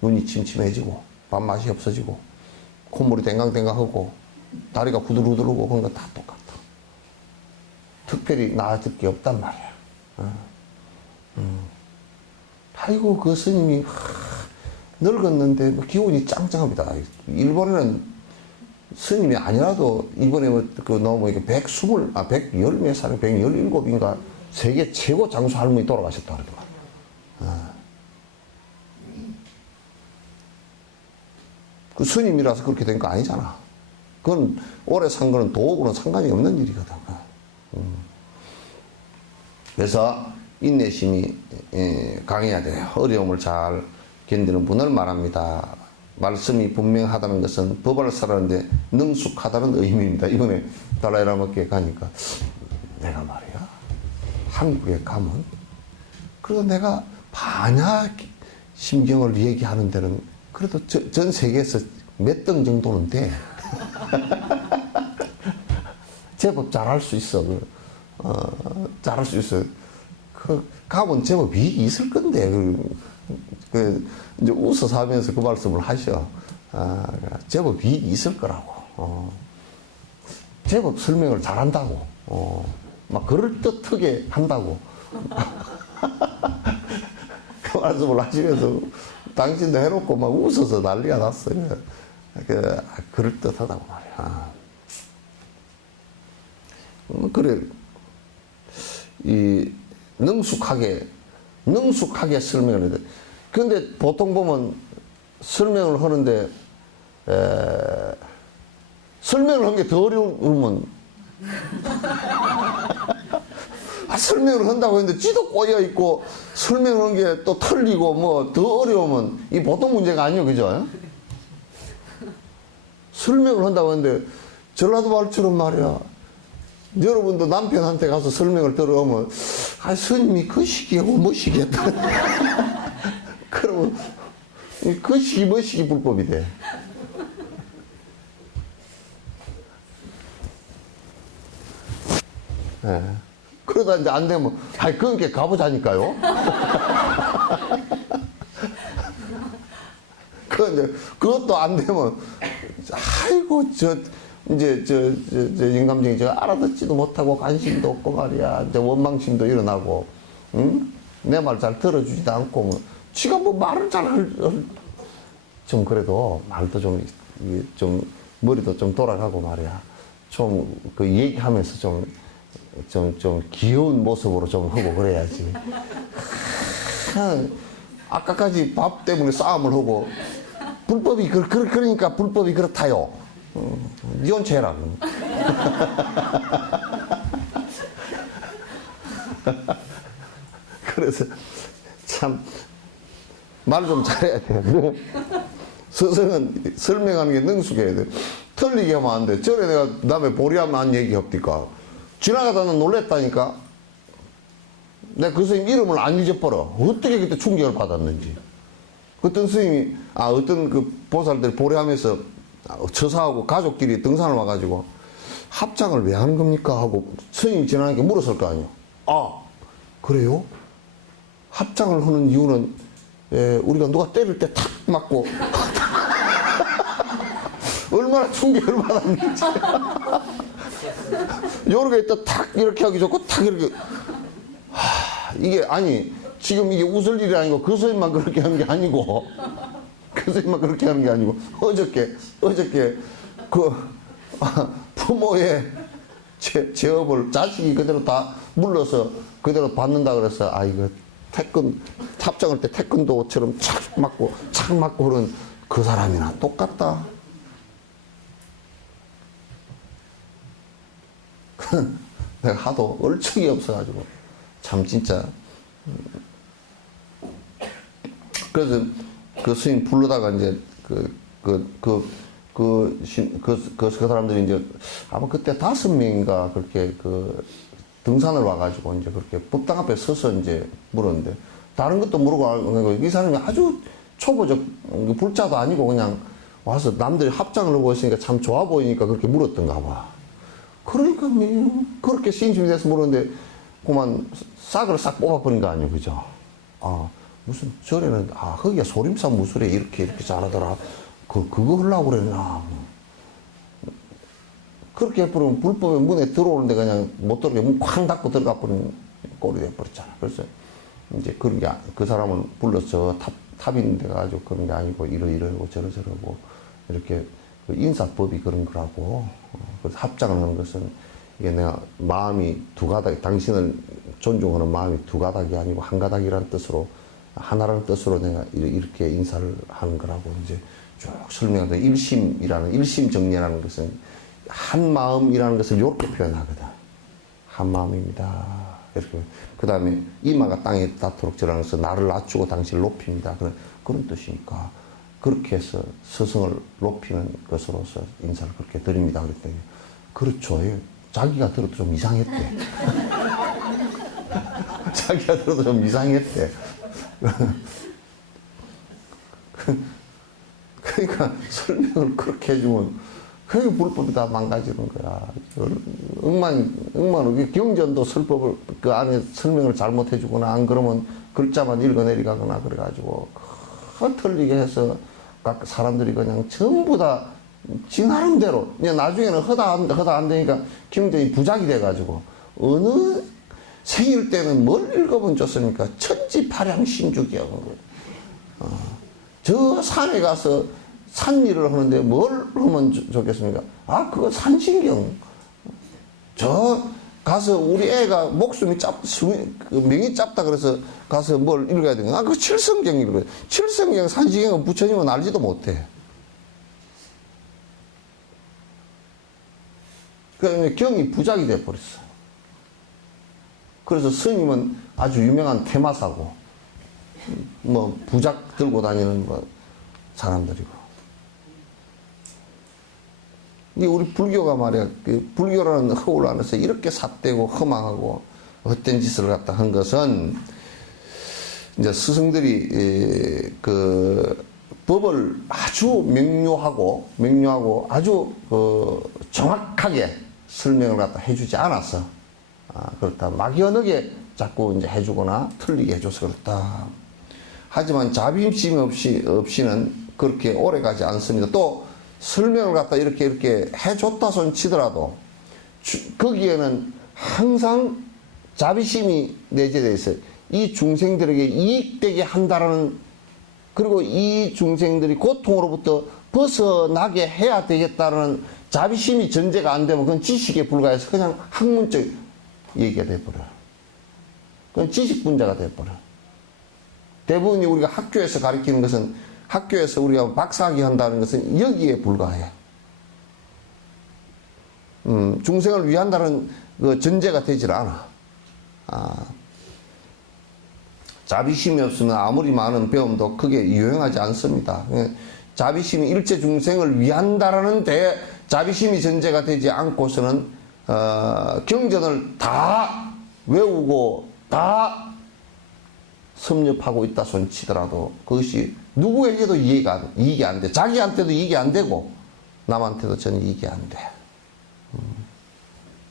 눈이 침침해지고, 밥맛이 없어지고, 콧물이 댕강댕강하고, 다리가 후들후들하고 그런 거 다 똑같아. 특별히 나아질 게 없단 말이야. 아이고, 그 스님이 늙었는데 기운이 짱짱합니다. 일본에는 스님이 아니라도 이번에 너무 이게 120, 110 몇 살, 117인가 세계 최고 장수 할머니 돌아가셨다 그러더만. 그 스님이라서 그렇게 된 거 아니잖아. 그건 오래 산 거는 도하고는 상관이 없는 일이거든. 그래서 인내심이 강해야 돼요. 어려움을 잘 견디는 분을 말합니다. 말씀이 분명하다는 것은 법을 살았는데 능숙하다는 의미입니다. 이번에 달라이라마께 가니까 내가 말이야 한국에 가면 그래도 내가 반야 심경을 얘기하는 데는 그래도 전 세계에서 몇 등 정도는 돼. 제법 잘할 수 있어. 잘할 수 있어. 가면 제법 이익이 있을 건데. 이제 웃어서 하면서 그 말씀을 하셔. 제법 이익이 있을 거라고. 제법 설명을 잘한다고. 막 그럴듯하게 한다고. 그 말씀을 하시면서 당신도 해놓고 막 웃어서 난리가 났어요. 그럴듯하다고 말이야. 그래, 능숙하게 설명을 해야 돼. 근데 보통 보면 설명을 하는데, 설명을 한 게 더 어려우면, 설명을 한다고 했는데 지도 꼬여있고, 설명을 한 게 또 틀리고, 뭐, 더 어려우면, 이 보통 문제가 아니에요. 그죠? 설명을 한다고 했는데, 전라도 말처럼 말이야. 여러분도 남편한테 가서 설명을 들어오면, 스님이 그 시기에 뭐시기였다. 그러면, 그 시기, 뭐 시기 불법이 돼. 네. 그러다 이제 안 되면, 그러니까 가보자니까요. 그것도 안 되면, 아이고, 이제 인감정이 알아듣지도 못하고 관심도 없고 말이야. 이제 원망심도 일어나고, 응? 내 말 잘 들어주지도 않고, 뭐, 지가 뭐 말을 좀 그래도 말도 좀 머리도 좀 돌아가고 말이야. 좀 그 얘기하면서 좀 귀여운 모습으로 좀 하고 그래야지. 아까까지 밥 때문에 싸움을 하고, 불법이, 그러니까 불법이 그렇다요. 이혼체라. 그래서 참 말 좀 잘해야 돼. 스승은 설명하는 게 능숙해야 돼. 틀리게 하면 안 돼. 전에 내가 남의 보리하면 한 얘기 없디까. 지나가다가 놀랬다니까. 내가 그 선생님 이름을 안 잊어버려. 어떻게 그때 충격을 받았는지. 어떤 스님이, 어떤 그 보살들이 보리하면서 처사하고 가족끼리 등산을 와가지고 합장을 왜 하는 겁니까? 하고 스님이 지나가니까 물었을 거 아니에요. 그래요? 합장을 하는 이유는 우리가 누가 때릴 때 탁 맞고 얼마나 충격을 받았는지. 요렇게 있다 탁 이렇게 하기 좋고 탁 이렇게. 이게 지금 이게 웃을 일이 아니고 그 선생님만 그렇게 하는 게 아니고 그 선생님만 그렇게 하는 게 아니고 어저께 부모의 제업을 자식이 그대로 다 물러서 그대로 받는다 그래서 이거 합장할 때 태권도처럼 착 맞고 그런 그 사람이나 똑같다. 내가 하도 얼척이 없어가지고 참 진짜. 그래서 그 스님 부르다가 이제 그 사람들이 이제 아마 그때 5명인가 그렇게 등산을 와가지고 이제 그렇게 법당 앞에 서서 이제 물었는데 다른 것도 물어보고 이 사람이 아주 초보적 불자도 아니고 그냥 와서 남들이 합장을 하고 있으니까 참 좋아 보이니까 그렇게 물었던가 봐. 그러니까 그렇게 신심이 돼서 물었는데 그만 싹을 싹 뽑아버린 거 아니에요, 그죠? 무슨 절에는 거기가 소림산 무술에 이렇게 잘하더라. 그거 하려고 그랬나? 그렇게 해버리면 불법의 문에 들어오는데 그냥 못 들어오게 문 쾅 닫고 들어가 버린 꼴이 돼버렸잖아. 그래서 이제 그런 게 그 사람을 불러서 탑 있는 데 가지고 그런 게 아니고 이러이러하고 저러저러고 이렇게 인사법이 그런 거라고. 그래서 합장을 하는 것은 이게 내가 마음이 두 가닥, 당신을 존중하는 마음이 두 가닥이 아니고 한 가닥이라는 뜻으로 하나라는 뜻으로 내가 이렇게 인사를 하는 거라고 이제 쭉 설명하는데 일심정리라는 것은 한 마음이라는 것을 이렇게 표현하거든. 한 마음입니다. 이렇게. 그 다음에 이마가 땅에 닿도록 절하면서 나를 낮추고 당신을 높입니다. 그런 뜻이니까. 그렇게 해서 스승을 높이는 것으로서 인사를 그렇게 드립니다. 그랬더니, 그렇죠. 자기가 들어도 좀 이상했대. 자기가 들어도 좀 이상했대. 그러니까 설명을 그렇게 해주면, 그게 불법이 다 망가지는 거야. 엉망, 경전도 설법을, 그 안에 설명을 잘못해주거나, 안 그러면 글자만 읽어내리가거나, 그래가지고, 틀리게 해서, 각 사람들이 그냥 전부 다, 지 나름대로, 나중에는 허다 안 되니까 경전이 부작이 돼가지고, 어느 생일 때는 뭘 읽어본 줬습니까? 천지파량신주경. 저 산에 가서 산 일을 하는데 뭘 하면 좋겠습니까? 그거 산신경. 저 가서 우리 애가 목숨이 명이 짧다 그래서 가서 뭘 읽어야 되나? 그거 칠성경 읽어요. 칠성경, 산신경은 부처님은 알지도 못해. 그러니까 경이 부작이 돼버렸어. 그래서 스님은 아주 유명한 테마사고, 부작 들고 다니는 사람들이고. 우리 불교가 말이야, 불교라는 허울 안에서 이렇게 삿대고 허망하고 헛된 짓을 갖다 한 것은, 이제 스승들이 그 법을 아주 명료하고 아주 정확하게 설명을 갖다 해주지 않았어. 그렇다. 막연하게 자꾸 이제 해주거나 틀리게 해줘서 그렇다. 하지만 자비심이 없이는 그렇게 오래 가지 않습니다. 또 설명을 갖다 이렇게 해줬다 손 치더라도 거기에는 항상 자비심이 내재되어 있어요. 이 중생들에게 이익되게 한다라는, 그리고 이 중생들이 고통으로부터 벗어나게 해야 되겠다는 자비심이 전제가 안 되면 그건 지식에 불과해서 그냥 학문적 얘기가 돼버려. 그건 지식 분자가 돼버려. 대부분이 우리가 학교에서 가르치는 것은, 학교에서 우리가 박사학위 한다는 것은 여기에 불과해. 중생을 위한다는 그 전제가 되질 않아. 자비심이 없으면 아무리 많은 배움도 크게 유용하지 않습니다. 자비심이 일체 중생을 위한다라는 자비심이 전제가 되지 않고서는 경전을 다 외우고 다 섭렵하고 있다 손 치더라도 그것이 누구에게도 이익이 안 돼. 자기한테도 이익이 안 되고 남한테도 전혀 이익이 안 돼.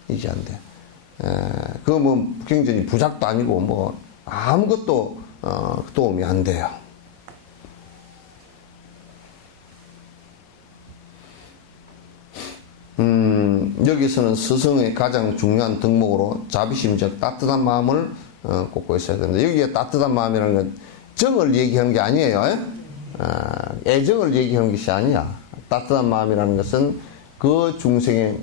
이익이 안 돼. 그거 경전이 부작도 아니고 아무것도 도움이 안 돼요. 여기서는 스승의 가장 중요한 덕목으로 자비심적 따뜻한 마음을 꽂고 있어야 되는데, 여기에 따뜻한 마음이라는 건 정을 얘기하는 게 아니에요. 애정을 얘기하는 것이 아니야. 따뜻한 마음이라는 것은 그 중생의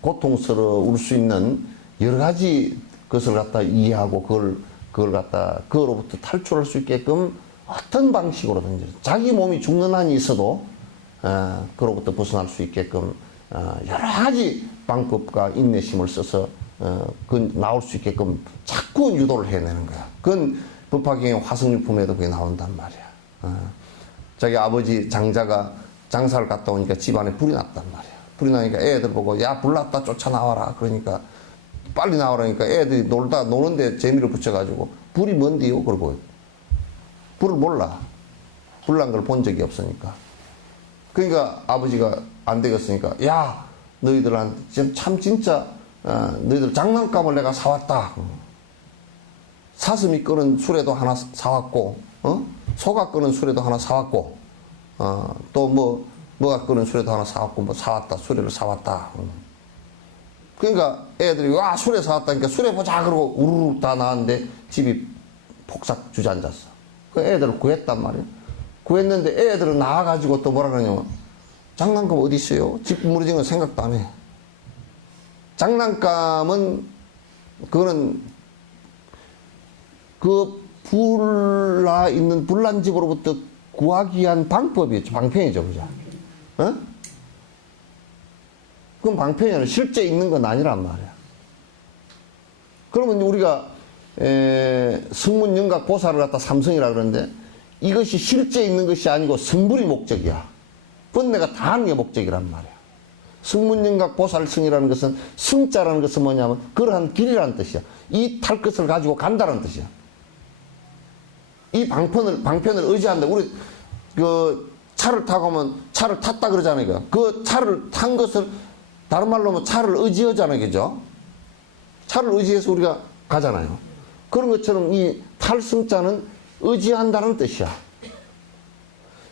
고통스러울 수 있는 여러 가지 것을 갖다 이해하고 그거로부터 탈출할 수 있게끔 어떤 방식으로든지 자기 몸이 죽는 한이 있어도 그로부터 벗어날 수 있게끔 여러 가지 방법과 인내심을 써서 그 나올 수 있게끔 자꾸 유도를 해내는 거야. 그건 법화경의 화성유품에도 그게 나온단 말이야. 자기 아버지 장자가 장사를 갔다 오니까 집안에 불이 났단 말이야. 불이 나니까 애들 보고 야, 불 났다 쫓아나와라. 그러니까 빨리 나오라니까 애들이 노는데 재미를 붙여가지고 불이 뭔데요? 그러고 불을 몰라. 불난 걸 본 적이 없으니까. 그러니까 아버지가 안 되겠으니까 야, 너희들한테 진짜 너희들 장난감을 내가 사왔다. 사슴이 끄는 수레도 하나 사왔고, 소가 끄는 수레도 하나 사왔고, 또 뭐가 끄는 수레도 하나 사왔고, 사왔다. 수레를 사왔다. 그러니까 애들이 와, 수레 사왔다니까 수레 보자 그러고 우르르 다 나왔는데 집이 폭삭 주저앉았어. 그 애들을 구했단 말이야. 구했는데 애들은 나와가지고 또 뭐라 그러냐면 장난감 어디 있어요? 집 무너진 건 생각도 안 해. 장난감은 그거는 그 불나 있는 불난 집으로부터 구하기 위한 방법이죠. 방편이죠, 그죠? 그건 방편이 아니라 실제 있는 건 아니란 말이야. 그러면 우리가 성문영각 보살을 갖다 삼성이라 그러는데 이것이 실제 있는 것이 아니고 성불이 목적이야. 번뇌가 다 하는 게 목적이란 말이야. 성문영각 보살성이라는 것은 성자라는 것은 뭐냐면 그러한 길이라는 뜻이야. 이 탈 것을 가지고 간다는 뜻이야. 이 방편을 의지한다. 우리 그 차를 타고 오면 차를 탔다 그러잖아요. 그 차를 탄 것을 다른 말로 하면 차를 의지하잖아요. 그죠? 차를 의지해서 우리가 가잖아요. 그런 것처럼 이 탈성자는 의지한다는 뜻이야.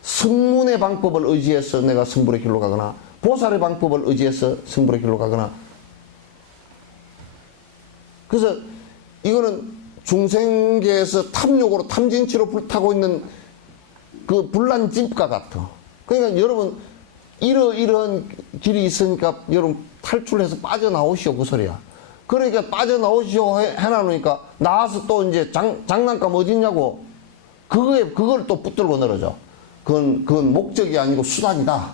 성문의 방법을 의지해서 내가 성불의 길로 가거나 보살의 방법을 의지해서 성불의 길로 가거나. 그래서 이거는 중생계에서 탐욕으로 탐진치로 불타고 있는 그 불난집과 같아. 그러니까 여러분 이러이러한 길이 있으니까 여러분 탈출해서 빠져나오시오 그 소리야. 그러니까 빠져나오시오 해놔놓으니까 나와서 또 이제 장난감 어딨냐고 그걸 또 붙들고 늘어져. 그건 목적이 아니고 수단이다.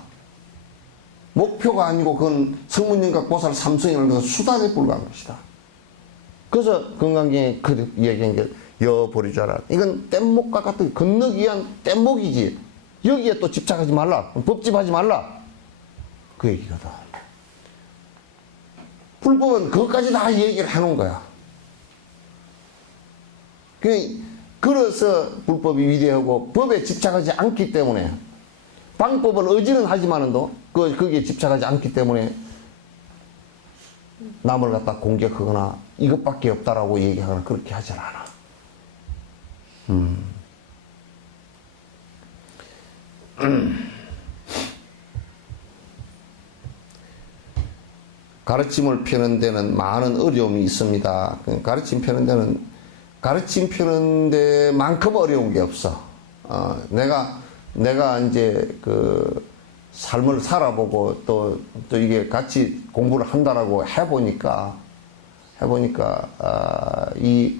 목표가 아니고 그건 성문영각 보살 삼성이라는 것은 수단에 불과한 것이다. 그래서 건강경에 그 얘기한 게 여버리자라. 이건 뗏목과 같은 건너기 위한 뗏목이지. 여기에 또 집착하지 말라. 법집하지 말라. 그 얘기거든. 불법은 그것까지 다 얘기를 해놓은 거야. 그래서 불법이 위대하고 법에 집착하지 않기 때문에 방법을 의지는 하지만도 거기에 집착하지 않기 때문에 남을 갖다 공격하거나 이것밖에 없다라고 얘기하거나 그렇게 하질 않아. 가르침을 펴는 데는 많은 어려움이 있습니다. 가르침 펴는 데는 가르침 펴는 데만큼 어려운 게 없어. 내가 이제 그 삶을 살아보고 또 이게 같이 공부를 한다라고 해보니까 이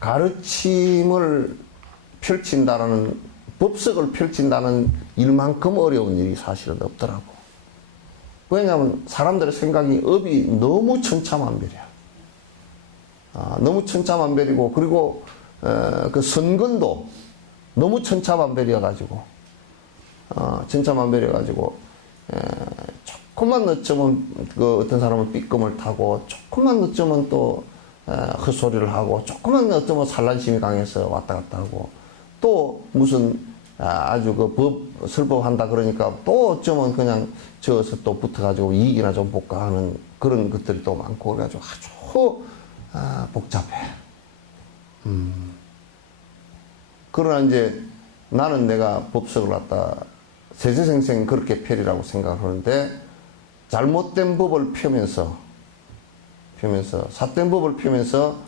가르침을 펼친다라는 법석을 펼친다는 일만큼 어려운 일이 사실은 없더라고. 왜냐하면 사람들의 생각이 업이 너무 천차만별이야. 너무 천차만별이고 그리고 그 선근도 너무 천차만별이어가지고 조금만 늦으면 그 어떤 사람은 삐끔을 타고 조금만 늦으면 또 헛소리를 하고 조금만 늦으면 산란심이 강해서 왔다 갔다 하고 또 무슨 아주 그 법 설법한다 그러니까 또 어쩌면 그냥 저어서 또 붙어가지고 이익이나 좀 볼까 하는 그런 것들이 또 많고 그래가지고 아주 복잡해. 그러나 이제 나는 내가 법석을 갖다 세세생생 그렇게 펴리라고 생각을 하는데 잘못된 법을 펴면서 삿된 법을 펴면서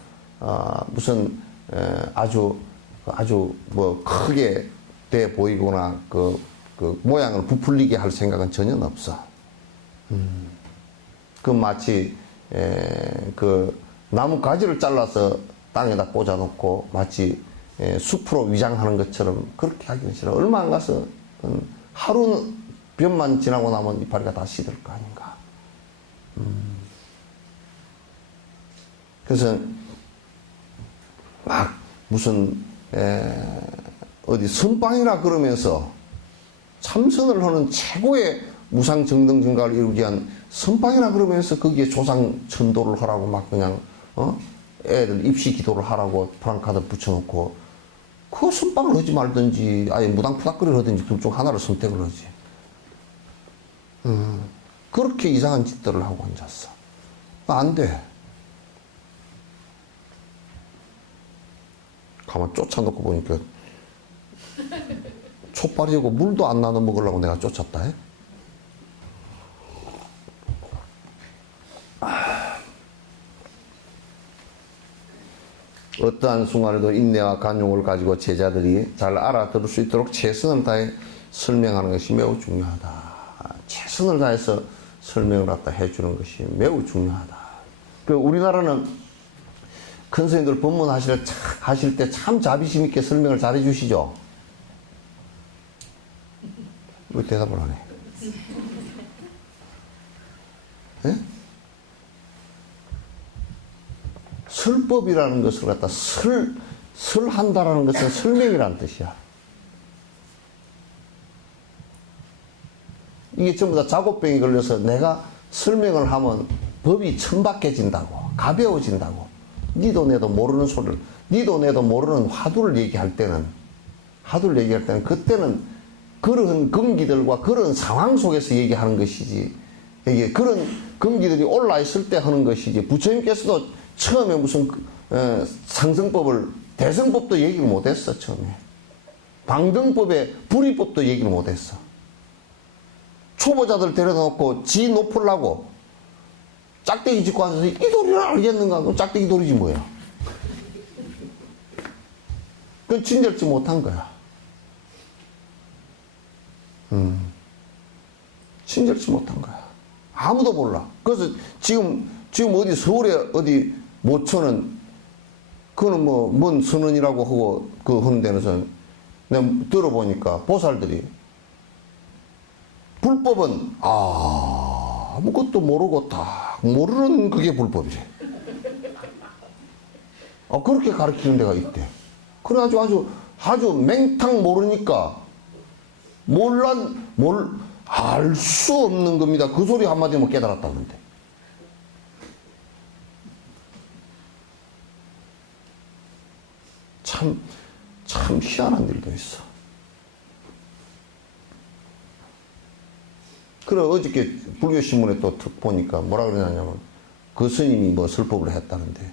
무슨 아주 뭐 크게 돼 보이거나 그 모양을 부풀리게 할 생각은 전혀 없어. 그 마치 그 나무 가지를 잘라서 땅에다 꽂아놓고 마치 숲으로 위장하는 것처럼 그렇게 하기는 싫어. 얼마 안 가서 하루 볕만 지나고 나면 이파리가 다 시들 거 아닌가. 그래서 막 무슨 어디 선방이라 그러면서 참선을 하는 최고의 무상정등증가를 이루기 위한 선방이라 그러면서 거기에 조상 천도를 하라고 막 그냥 애들 입시 기도를 하라고 프랑카드 붙여놓고 그 선방을 하지 말든지 아예 무당푸닥거리를 하든지 둘 중 하나를 선택을 하지. 그렇게 이상한 짓들을 하고 앉았어. 안 돼. 가만 쫓아놓고 보니까 촛발이고 물도 안 나눠 먹으려고 내가 쫓았다. 해? 어떠한 순간에도 인내와 간용을 가지고 제자들이 잘 알아들을 수 있도록 최선을 다해 설명하는 것이 매우 중요하다. 최선을 다해서 설명을 갖다 해주는 것이 매우 중요하다. 그 우리나라는 큰 스님들 법문하실 때 참 자비심 있게 설명을 잘 해주시죠. 왜 대답을 안 해? 예? 설법이라는 것을 갖다 설한다라는 것은 설명이라는 뜻이야. 이게 전부 다 작업병이 걸려서 내가 설명을 하면 법이 천박해진다고, 가벼워진다고. 니도 내도 모르는 소리를, 니도 내도 모르는 화두를 얘기할 때는 그때는 그런 금기들과 그런 상황 속에서 얘기하는 것이지, 이게 그런 금기들이 올라있을 때 하는 것이지, 부처님께서도 처음에 무슨 상승법을, 대승법도 얘기를 못했어. 처음에 방등법의 불이법도 얘기를 못했어. 초보자들 데려다 놓고 지 높으려고 짝대기 짓고 앉아서 이 도리를 알겠는가? 그럼 짝대기 도리지 뭐야. 그건 친절치 못한 거야. 친절치 못한 거야. 아무도 몰라. 그래서 지금 어디 서울에 어디 모처는 그거는 뭐 뭔 선언이라고 하고 그 하는 데서 내가 들어보니까 보살들이 불법은 아무것도 모르고 다 모르는 그게 불법이래. 그렇게 가르치는 데가 있대. 그래가지고 아주 맹탕 모르니까 알 수 없는 겁니다. 그 소리 한마디면 깨달았다는데. 참 희한한 일도 있어. 그래, 어저께 불교신문에 또 툭 보니까 뭐라 그러냐면, 그 스님이 뭐 설법을 했다는데,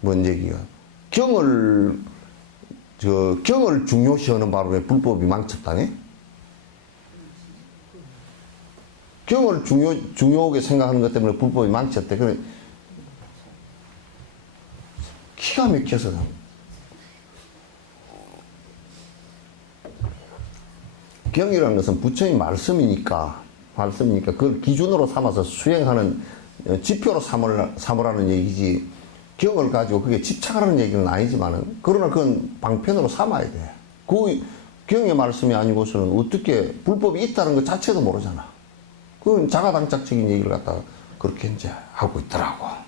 뭔 얘기가. 경을 중요시하는 바람에 불법이 망쳤다네? 경을 중요하게 생각하는 것 때문에 불법이 망쳤대. 그래, 기가 막혀서. 경이라는 것은 부처의 말씀이니까 그걸 기준으로 삼아서 수행하는 지표로 삼으라는 얘기지, 경을 가지고 그게 집착하는 얘기는 아니지만은, 그러나 그건 방편으로 삼아야 돼. 그 경의 말씀이 아니고서는 어떻게 불법이 있다는 것 자체도 모르잖아. 그건 자가당착적인 얘기를 갖다가 그렇게 이제 하고 있더라고.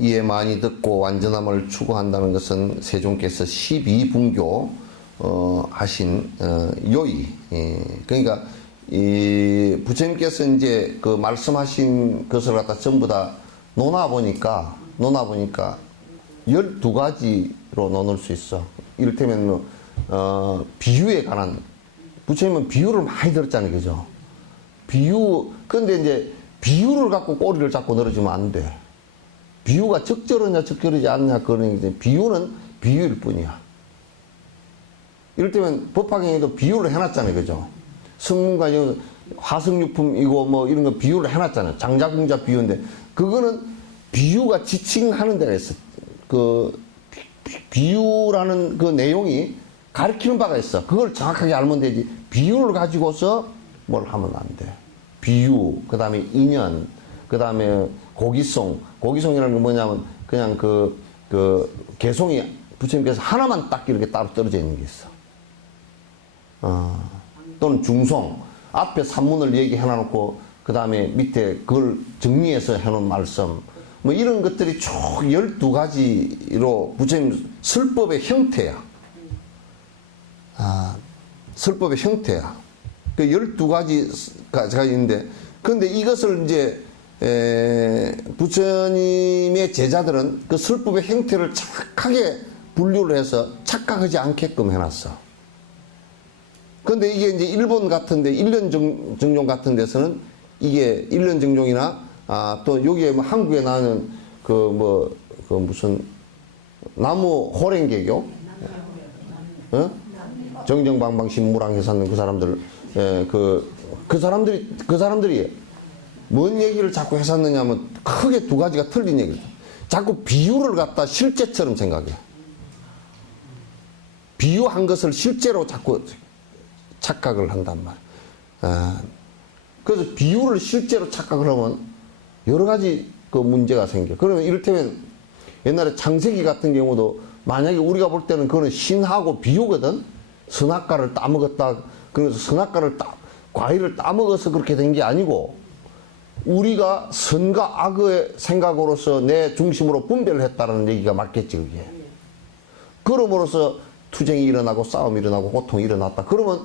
이에 많이 듣고 완전함을 추구한다는 것은 세종께서 12분교 하신 요의. 그러니까 이 부처님께서 이제 그 말씀하신 것을 갖다 전부 다 논아 보니까 12가지로 나눌 수 있어. 이를테면 비유에 관한, 부처님은 비유를 많이 들었잖아요. 그죠? 근데 이제 비유를 갖고 꼬리를 잡고 늘어지면 안 돼. 비유가 적절하냐 적절하지 않냐, 그런 이제 비유는 비유일 뿐이야. 이를테면 법화경에도 비유를 해놨잖아요. 그죠? 성문과 화석유품이고 뭐 이런 거 비유를 해놨잖아요. 장자궁자 비유인데, 그거는 비유가 지칭하는 데가 있어. 그 비유라는 그 내용이 가르치는 바가 있어. 그걸 정확하게 알면 되지. 비유를 가지고서 뭘 하면 안 돼. 비유, 그 다음에 인연, 그 다음에 고기송이라는 게 뭐냐면 그냥 그 개송이 부처님께서 하나만 딱 이렇게 따로 떨어져 있는 게 있어. 또는 중송, 앞에 산문을 얘기해 놔놓고 그 다음에 밑에 그걸 정리해서 해놓은 말씀, 뭐 이런 것들이 쭉 12가지로 부처님 설법의 형태야. 설법의 형태야. 그 12가지가 있는데, 근데 이것을 이제 부처님의 제자들은 그 설법의 형태를 정확하게 분류를 해서 착각하지 않게끔 해놨어. 근데 이게 이제 일본 같은데, 일련정종 같은 데서는 이게 일련정종이나 또 여기에 뭐 한국에 나는 그 무슨 나무 호랭개교, 정정방방신무랑 해사는 그 사람들, 그 사람들이 뭔 얘기를 자꾸 해샀느냐면 크게 두 가지가 틀린 얘기죠. 자꾸 비유를 갖다 실제처럼 생각해. 비유한 것을 실제로 자꾸 착각을 한단 말이야. 그래서 비유를 실제로 착각을 하면 여러 가지 그 문제가 생겨. 그러면 이를테면 옛날에 창세기 같은 경우도 만약에 우리가 볼 때는 그거는 신하고 비유거든. 선악과를 따먹었다. 그래서 선악과를 과일을 따먹어서 그렇게 된 게 아니고, 우리가 선과 악의 생각으로서 내 중심으로 분별을 했다는 얘기가 맞겠지, 그게. 그럼으로써 투쟁이 일어나고 싸움이 일어나고 고통이 일어났다. 그러면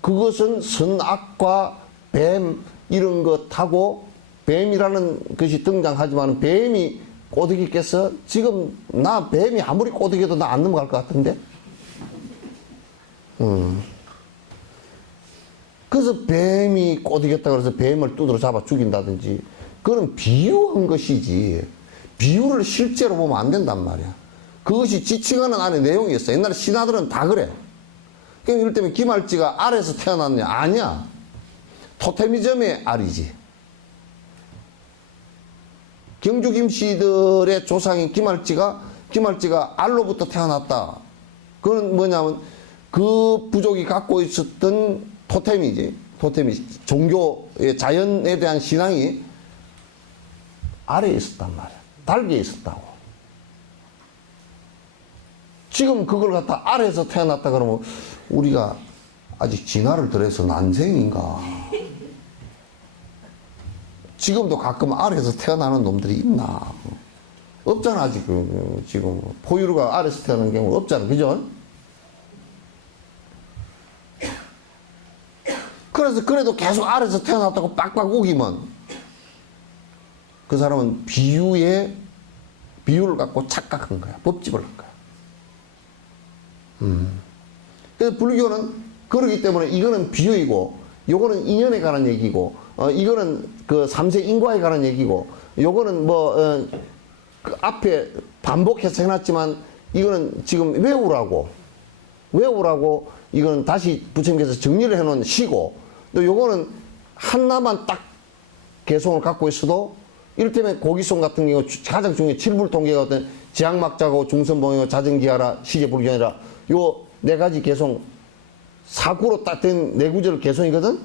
그것은 선악과 뱀 이런 것하고 뱀이라는 것이 등장하지만 뱀이 꼬드기겠어? 지금 나 뱀이 아무리 꼬드겨도 나 안 넘어갈 것 같은데? 그래서 뱀이 꼬드겼다 그래서 뱀을 두드러 잡아 죽인다든지 그건 비유한 것이지 비유를 실제로 보면 안 된단 말이야. 그것이 지칭하는 안에 내용이었어. 옛날에 신하들은 다 그래. 그럼 이럴 때면 김할지가 알에서 태어났냐? 아니야. 토테미즘의 알이지. 경주 김씨들의 조상인 김할지가 알로부터 태어났다. 그건 뭐냐면 그 부족이 갖고 있었던 토템이 종교의 자연에 대한 신앙이 알에 있었단 말이야. 달기에 있었다고. 지금 그걸 갖다 알에서 태어났다 그러면 우리가 아직 진화를 덜해서 난생인가. 지금도 가끔 알에서 태어나는 놈들이 있나. 없잖아, 지금. 포유류가 알에서 태어나는 경우 없잖아. 그죠? 그래서 그래도 계속 알에서 태어났다고 빡빡 우기면 그 사람은 비유를 갖고 착각한 거야. 법집을 한 거야. 그래서 불교는 그러기 때문에 이거는 비유이고 요거는 인연에 관한 얘기고 이거는 그 삼세 인과에 관한 얘기고 요거는 그 앞에 반복해서 해놨지만 이거는 지금 외우라고 이거는 다시 부처님께서 정리를 해놓은 시고 또 요거는 하나만 딱 개성을 갖고 있어도 이를테면 고기송 같은 경우 가장 중요한 칠불통계가 어떤 지향막자고 중선봉이고 자정기하라 시제불견이라 요 네 가지 개성 사구로 딱 된 네 구절 개성이거든.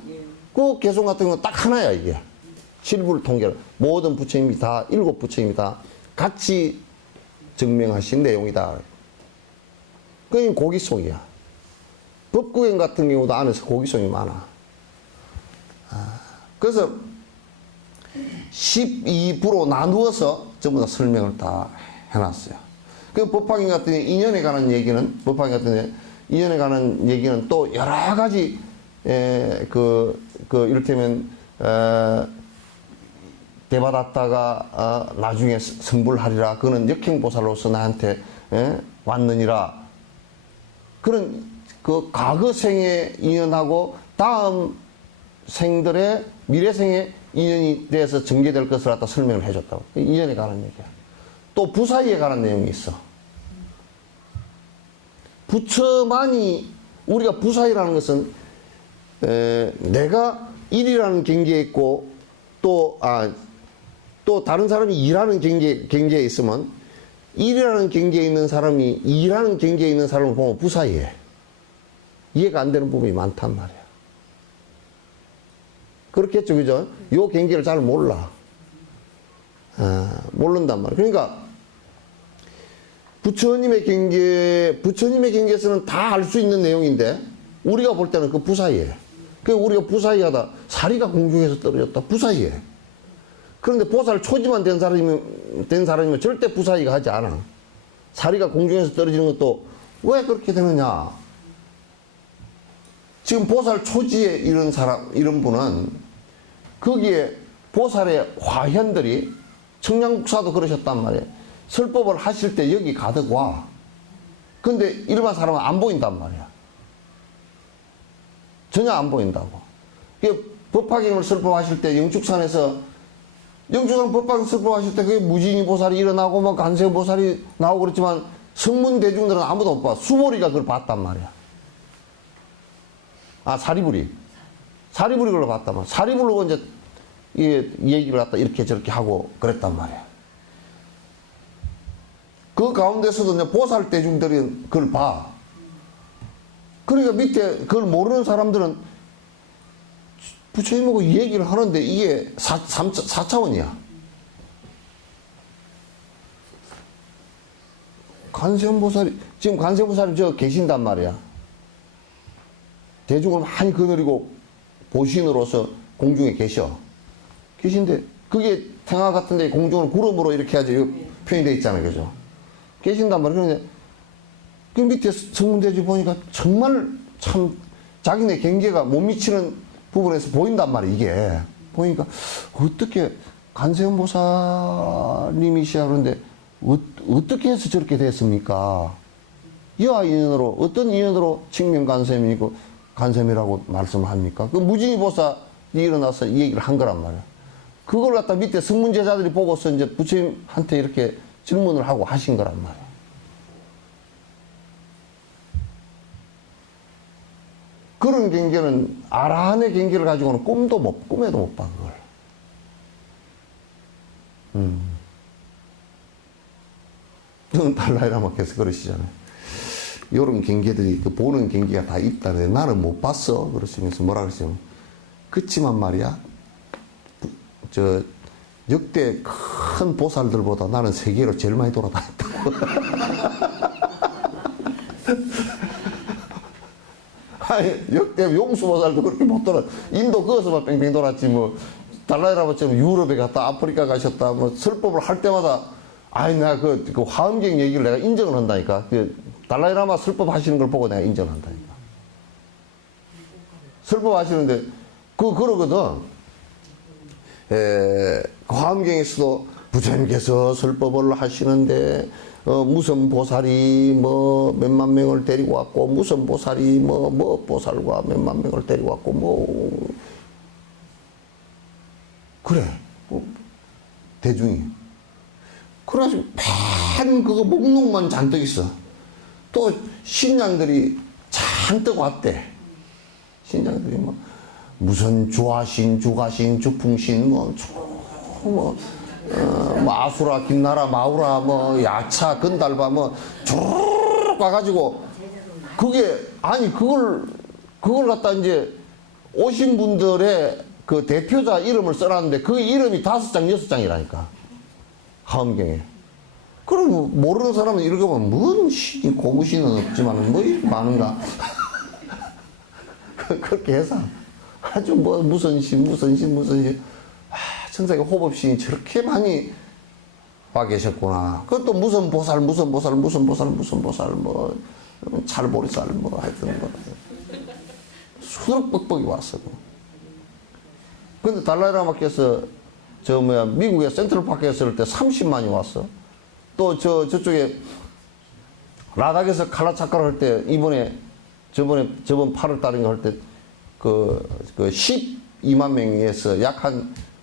그 개성 같은 경우는 딱 하나야 이게. 칠불통계 모든 부처님이 다 일곱 부처님이 다 같이 증명하신 내용이다. 그게 고기송이야. 법구경 같은 경우도 안에서 고기송이 많아. 그래서 12부로 나누어서 전부 다 설명을 다 해놨어요. 그 법화경 같은 인연에 관한 얘기는, 인연에 관한 얘기는 또 여러 가지, 이를테면, 대받았다가, 나중에 성불하리라. 그거는 역행보살로서 나한테, 왔느니라. 그런, 그 과거생의 인연하고 다음 생들의 미래생의 인연이 돼서 전개될 것을 갖다 설명을 해줬다고. 인연에 관한 얘기야. 또 부사위에 관한 내용이 있어. 부처만이 우리가 부사위라는 것은 내가 일이라는 경계에 있고 또 다른 사람이 일하는 경계에 있으면 일이라는 경계에 있는 사람이 일하는 경계에 있는 사람을 보면 부사위에 이해가 안 되는 부분이 많단 말이야. 그렇겠죠, 그죠? 요 경계를 잘 몰라. 모른단 말이야. 그러니까, 부처님의 경계에서는 다 알 수 있는 내용인데, 우리가 볼 때는 그 부사이에. 그 우리가 부사이 하다, 사리가 공중에서 떨어졌다. 부사이에. 그런데 보살 초지만 된 사람이면 절대 부사이가 하지 않아. 사리가 공중에서 떨어지는 것도 왜 그렇게 되느냐. 지금 보살 초지에 이런 분은 거기에 보살의 화현들이 청량국사도 그러셨단 말이에요. 설법을 하실 때 여기 가득 와. 근데 일반 사람은 안 보인단 말이야. 전혀 안 보인다고. 법화경을 설법하실 때 영축산 법화경 설법하실 때 그게 무진이 보살이 일어나고 뭐 간세 보살이 나오고 그렇지만 성문 대중들은 아무도 못 봐. 수보리가 그걸 봤단 말이야. 사리불이 그걸 봤단 말이야. 사리불로 이제 이 얘기를 갖다 이렇게 저렇게 하고 그랬단 말이야. 그 가운데서도 이제 보살 대중들이 그걸 봐. 그러니까 밑에 그걸 모르는 사람들은 부처님하고 얘기를 하는데 이게 4차원이야. 지금 관세음보살이 저 계신단 말이야. 대중을 많이 거느리고 보신으로서 공중에 계신데 그게 태화 같은데 공중을 구름으로 이렇게 하죠. 표현이 되어 있잖아요. 그죠? 계신단 말이에요. 그런데 그 밑에 성문대지 보니까 정말 참 자기네 경계가 못 미치는 부분에서 보인단 말이에요. 이게 보니까 어떻게 관세음보살님이시야 그런데 어떻게 해서 저렇게 됐습니까? 이와 인연으로 어떤 인연으로 칭명간셈이고 간셈이라고 말씀합니까? 그 무징이보살이 일어나서 이 얘기를 한 거란 말이에요. 그걸 갖다 밑에 성문제자들이 보고서 이제 부처님한테 이렇게 질문을 하고 하신 거란 말이에요. 그런 경계는 아라한의 경계를 가지고는 꿈에도 못 봐, 그걸. 저는 달라이라마께서 그러시잖아요. 이런 경계들이, 그 보는 경계가 다 있다는데 나는 못 봤어. 그러시면서 뭐라 그러시죠? 그치만 말이야, 역대 큰 보살들보다 나는 세계로 제일 많이 돌아다녔다고. 아니, 역대 용수보살도 그렇게 못 돌아. 인도 거기서만 뺑뺑 돌았지, 뭐, 달라이라마처럼 유럽에 갔다, 아프리카 가셨다, 뭐, 설법을 할 때마다, 아니, 내가 그 화엄경 얘기를 내가 인정을 한다니까. 달라이라마 설법 하시는 걸 보고 내가 인정을 한다니까. 설법 하시는데, 그러거든. 화엄경에서도 부처님께서 설법을 하시는데, 무슨 보살이 뭐 몇만 명을 데리고 왔고, 무슨 보살이 뭐 보살과 몇만 명을 데리고 왔고, 뭐. 그래. 대중이. 그래가지고 팬 그거 목록만 잔뜩 있어. 또 신장들이 잔뜩 왔대. 신장들이 뭐 무슨 주화신, 주가신, 주풍신, 뭐 아수라, 김나라, 마우라, 뭐 야차, 건달바, 뭐 쭉 와가지고 그게 아니 그걸 갖다 이제 오신 분들의 그 대표자 이름을 써놨는데 그 이름이 5장, 6장이라니까. 화엄경에. 그럼 모르는 사람은 이렇게 보면 뭔 신이 고무신은 없지만 뭐 이렇게 많은가. 그렇게 해서 아주 뭐 무슨 신. 천상의 호법신이 저렇게 많이 와 계셨구나. 그것도 무슨 보살, 뭐, 찰보리살, 뭐, 하여튼 뭐. 수두룩 뻑뻑이 왔어. 근데 달라이라마께서 미국의 센트럴파크에 있을 때 30만이 왔어. 또 저쪽에 라닥에서 칼라차카를 할 때 저번 8월 달인가 할 때 그 12만 명에서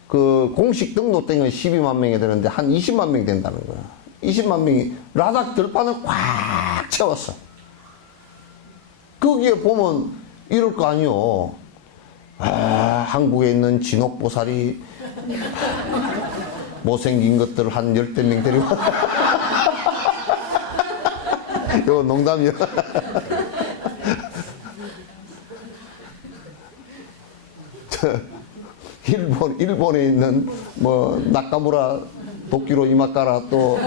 그 공식 등록된 건 12만 명이 되는데 한 20만 명이 된다는 거야. 20만 명이 라닥 들판을 꽉 채웠어. 거기에 보면 이럴 거 아니요. 한국에 있는 진옥보살이 못생긴 것들 한 10명 데리고 이거 농담이야. 일본에 있는 뭐 나카무라 도끼로 이마카라 또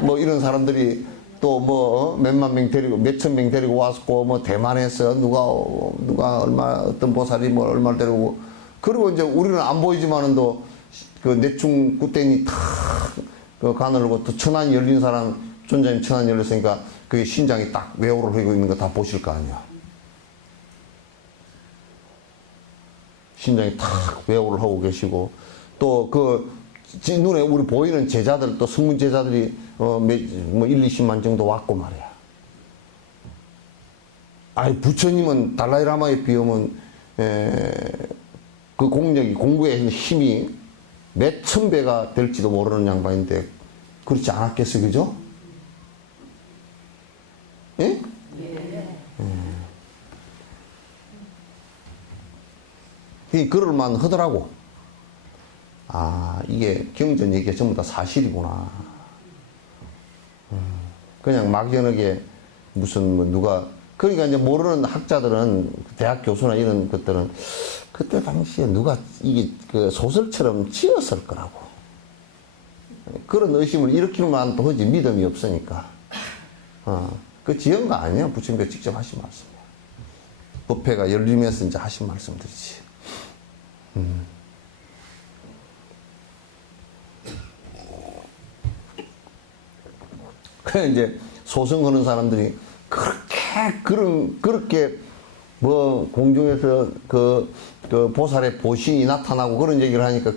뭐 이런 사람들이 또 뭐 몇만 명 데리고 몇천 명 데리고 왔고 뭐 대만에서 누가 어떤 보살이 뭐 얼마를 데리고 그리고 이제 우리는 안 보이지만은 또 그 내충 구땡이 탁그 가늘고 또 천안이 열린 사람 존자님 천안이 열렸으니까 그 신장이 딱 외호를 하고 있는 거 다 보실 거 아니야. 신장이 탁 외호를 하고 계시고 또 그 눈에 우리 보이는 제자들 또 성문 제자들이 뭐 1, 20만 정도 왔고 말이야. 아니 부처님은 달라이라마에 비하면 그 공력이 공부의 힘이 몇 천 배가 될지도 모르는 양반인데 그렇지 않았겠어, 그죠? 예? 그럴만 하더라고. 아, 이게 경전 얘기가 전부 다 사실이구나. 그냥 막연하게 무슨 뭐 누가 그러니까 이제 모르는 학자들은 대학 교수나 이런 것들은 그때 당시에 누가 이게 그 소설처럼 지었을 거라고. 그런 의심을 일으키는 또 하지 믿음이 없으니까. 그 지은 거 아니에요. 부처님께서 직접 하신 말씀이에요. 법회가 열리면서 이제 하신 말씀들이지. 그래 이제 소송하는 사람들이 그렇게 뭐 공중에서 그 보살의 보신이 나타나고 그런 얘기를 하니까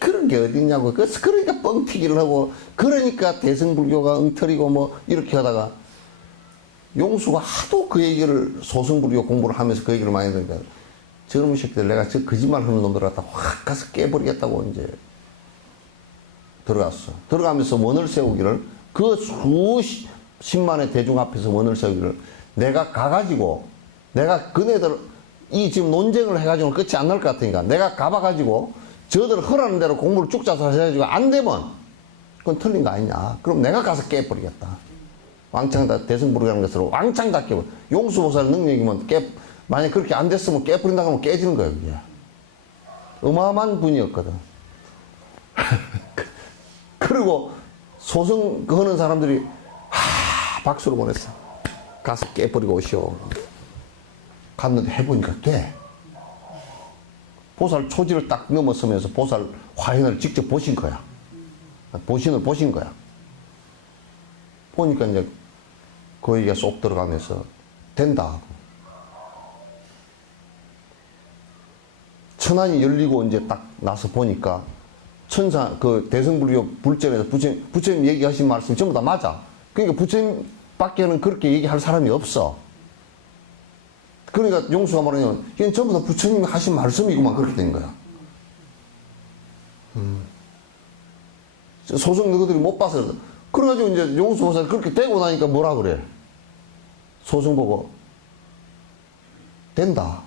그런 게 어딨냐고. 그러니까 뻥튀기를 하고 그러니까 대승불교가 엉터리고 뭐 이렇게 하다가 용수가 하도 그 얘기를 소승불교 공부를 하면서 그 얘기를 많이 들으니까 저놈의 새끼들 내가 저 거짓말 하는 놈들 갖다 확 가서 깨버리겠다고 이제 들어갔어. 들어가면서 원을 세우기를 그 수십만의 대중 앞에서 원을 세우기를 내가 가가지고 내가 그네들 이 지금 논쟁을 해가지고 끝이 안 날 것 같으니까 내가 가봐가지고 저들 허라는 대로 공부를 쭉 짜서 해가지고 안 되면 그건 틀린 거 아니냐. 그럼 내가 가서 깨버리겠다. 왕창 다 대승불교라는 것으로 왕창 다 깨버려. 용수보살 능력이면 만약 그렇게 안 됐으면 깨버린다고 하면 깨지는 거예요. 그게. 어마어마한 분이었거든. 그리고 소승 하는 사람들이 박수를 보냈어. 가서 깨버리고 오시오. 갔는데 해보니까 돼. 보살 초지를 딱 넘어서면서 보살 화현을 직접 보신 거야. 보신을 보신 거야. 보니까 이제 그 얘기가 쏙 들어가면서 된다. 천안이 열리고 이제 딱 나서 보니까 천사 그 대승불교 불전에서 부처님 얘기하신 말씀이 전부 다 맞아. 그러니까 부처님 밖에는 그렇게 얘기할 사람이 없어. 그러니까 용수가 말하면 이건 전부 다 부처님이 하신 말씀이구만. 그렇게 된 거야. 소승 너희들이 못 봐서 그래. 그래가지고 이제 용수 보살 그렇게 되고 나니까 뭐라 그래. 소승 보고 된다.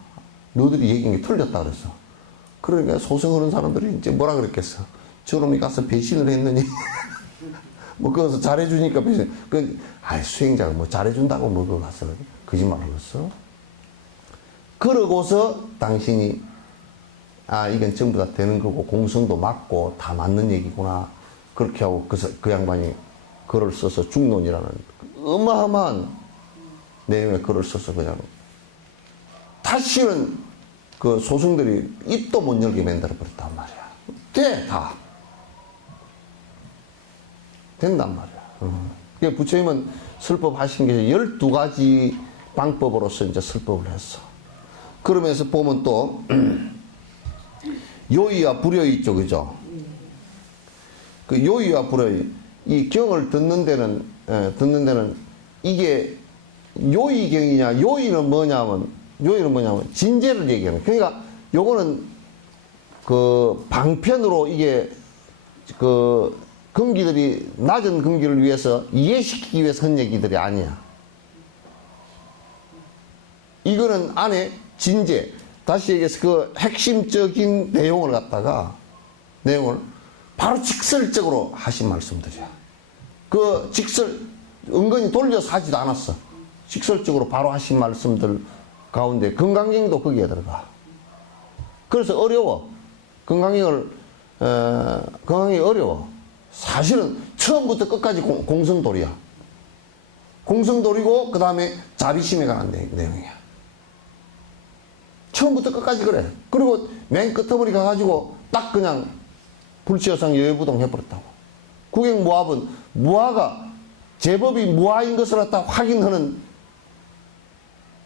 너희들이 얘기한 게 틀렸다 그랬어. 그러니까 소승하는 사람들이 이제 뭐라 그랬겠어. 저놈이 가서 배신을 했느니 뭐 그래서 잘해주니까 배신. 수행자가 뭐 잘해준다고 뭐 그거 가서 거짓말을 했어. 그러고서 당신이 이건 전부 다 되는 거고 공성도 맞고 다 맞는 얘기구나. 그렇게 하고 그 양반이 글을 써서 중론이라는 어마어마한 내용의 글을 써서 그냥 다시는 그 소승들이 입도 못 열게 만들어 버렸단 말이야. 돼, 다. 된단 말이야. 그러니까 부처님은 설법 하신 게 12가지 방법으로서 이제 설법을 했어. 그러면서 보면 또 요의와 불요의 쪽이죠. 그 요의와 불요의 이 경을 듣는 데는 이게 요의경이냐 요의는 뭐냐면 진제를 얘기하는. 그러니까 요거는 그 방편으로 이게 그 금기들이 낮은 금기를 위해서 이해시키기 위해서 한 얘기들이 아니야. 이거는 안에 진제, 다시 얘기해서 그 핵심적인 내용을 바로 직설적으로 하신 말씀들이야. 그 은근히 돌려서 하지도 않았어. 직설적으로 바로 하신 말씀들 가운데 건강경도 거기에 들어가. 그래서 어려워. 건강경이 어려워. 사실은 처음부터 끝까지 공성돌이야. 공성돌이고 그 다음에 자비심에 관한 내용이야. 처음부터 끝까지 그래. 그리고 맨 끝머리 가가지고 딱 그냥 불치여상 여여부동 해버렸다고. 구경무합은 무아가 제법이 무아인 것을 갖다 확인하는,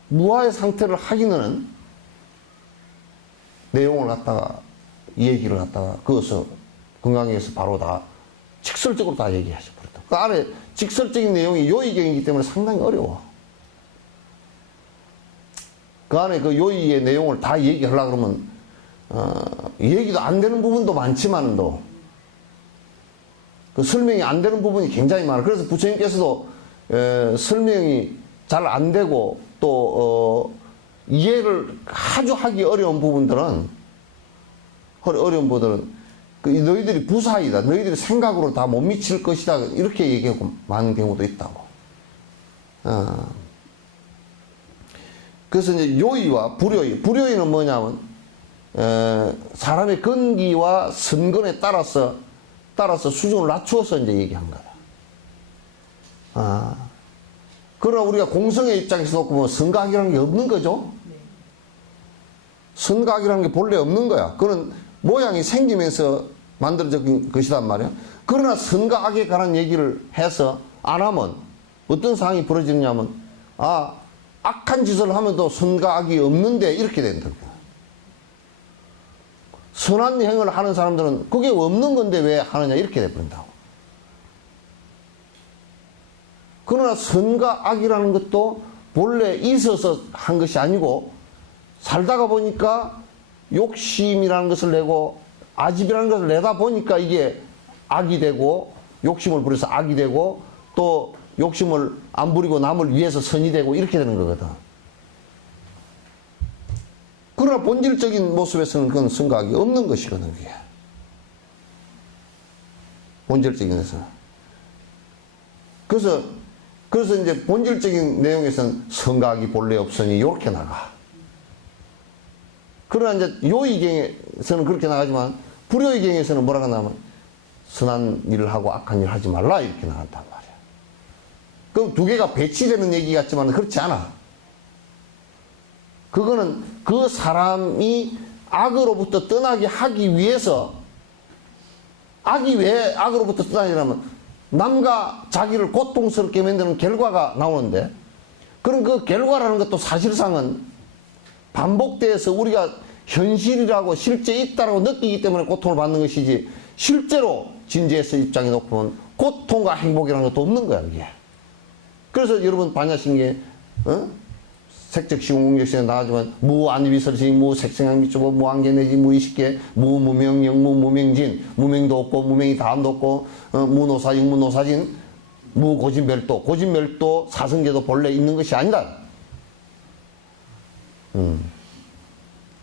무아의 상태를 확인하는 내용을 갖다가 이 얘기를 갖다가 그것을 건강에서 바로 다 직설적으로 다 얘기하셔 버렸다. 그 안에 직설적인 내용이 요의경이기 때문에 상당히 어려워. 그 안에 그 요의의 내용을 다 얘기하려고 그러면 얘기도 안 되는 부분도 많지만도 그 설명이 안 되는 부분이 굉장히 많아. 그래서 부처님께서도 설명이 잘 안 되고 또 이해를 아주 하기 어려운 부분들은 그 너희들이 부사이다. 너희들이 생각으로 다 못 미칠 것이다. 이렇게 얘기하고 많은 경우도 있다고. 그래서 이제 요의와 불요의. 불요의는 뭐냐면 사람의 근기와 선근에 따라서 수준을 낮추어서 이제 얘기한 거다. 그러나 우리가 공성의 입장에서 놓고 보면 선각이라는 게 없는 거죠. 선각이라는 게 본래 없는 거야. 그건 모양이 생기면서 만들어진 것이란 말이야. 그러나 선각에 관한 얘기를 해서 안 하면 어떤 상황이 벌어지느냐면, 악한 짓을 하면도 선과 악이 없는데 이렇게 된다고. 선한 행을 하는 사람들은 그게 없는 건데 왜 하느냐 이렇게 돼버린다고. 그러나 선과 악이라는 것도 본래 있어서 한 것이 아니고 살다가 보니까 욕심이라는 것을 내고 아집이라는 것을 내다 보니까 이게 악이 되고, 욕심을 부려서 악이 되고, 또 욕심을 안 부리고 남을 위해서 선이 되고 이렇게 되는 거거든. 그러나 본질적인 모습에서는 그건 선과 악이 없는 것이거든, 그게. 본질적인 데서는. 그래서 이제 본질적인 내용에서는 선과 악이 본래 없으니 이렇게 나가. 그러나 이제 요의경에서는 그렇게 나가지만 불요의경에서는 뭐라고 나가면 선한 일을 하고 악한 일을 하지 말라 이렇게 나간단 말이야. 그럼 두 개가 배치되는 얘기 같지만 그렇지 않아. 그거는 그 사람이 악으로부터 떠나게 하기 위해서, 악이 왜 악으로부터 떠나냐면 남과 자기를 고통스럽게 만드는 결과가 나오는데, 그럼 그 결과라는 것도 사실상은 반복돼서 우리가 현실이라고 실제 있다라고 느끼기 때문에 고통을 받는 것이지, 실제로 진지에서 입장에 놓고는 고통과 행복이라는 것도 없는 거야, 이게. 그래서 여러분 반야신경에 색적시공 공적시에 나가지만 무안위설시 무색생양 미초보 무안개내지 무의식계 무무명 영무 무명진, 무명도 없고 무명이 다음도 없고 무노사 영무노사진 무고진멸도, 고진멸도 사성계도 본래 있는 것이 아니다.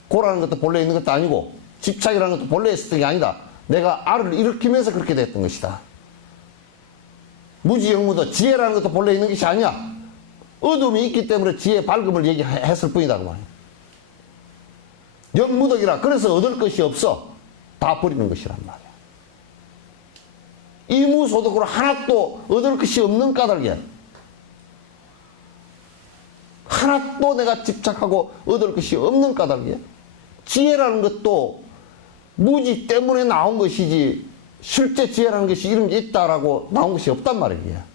고라는 것도 본래 있는 것도 아니고 집착이라는 것도 본래 있었던 게 아니다. 내가 알을 일으키면서 그렇게 됐던 것이다. 무지영무도 지혜라는 것도 본래 있는 것이 아니야. 어둠이 있기 때문에 지혜 밝음을 얘기했을 뿐이다 그 말이야. 영무덕이라, 그래서 얻을 것이 없어. 다 버리는 것이란 말이야. 이무소득으로 하나도 얻을 것이 없는 까닭이야. 하나도 내가 집착하고 얻을 것이 없는 까닭이야. 지혜라는 것도 무지 때문에 나온 것이지 실제 지혜라는 것이 이런 게 있다라고 나온 것이 없단 말이야.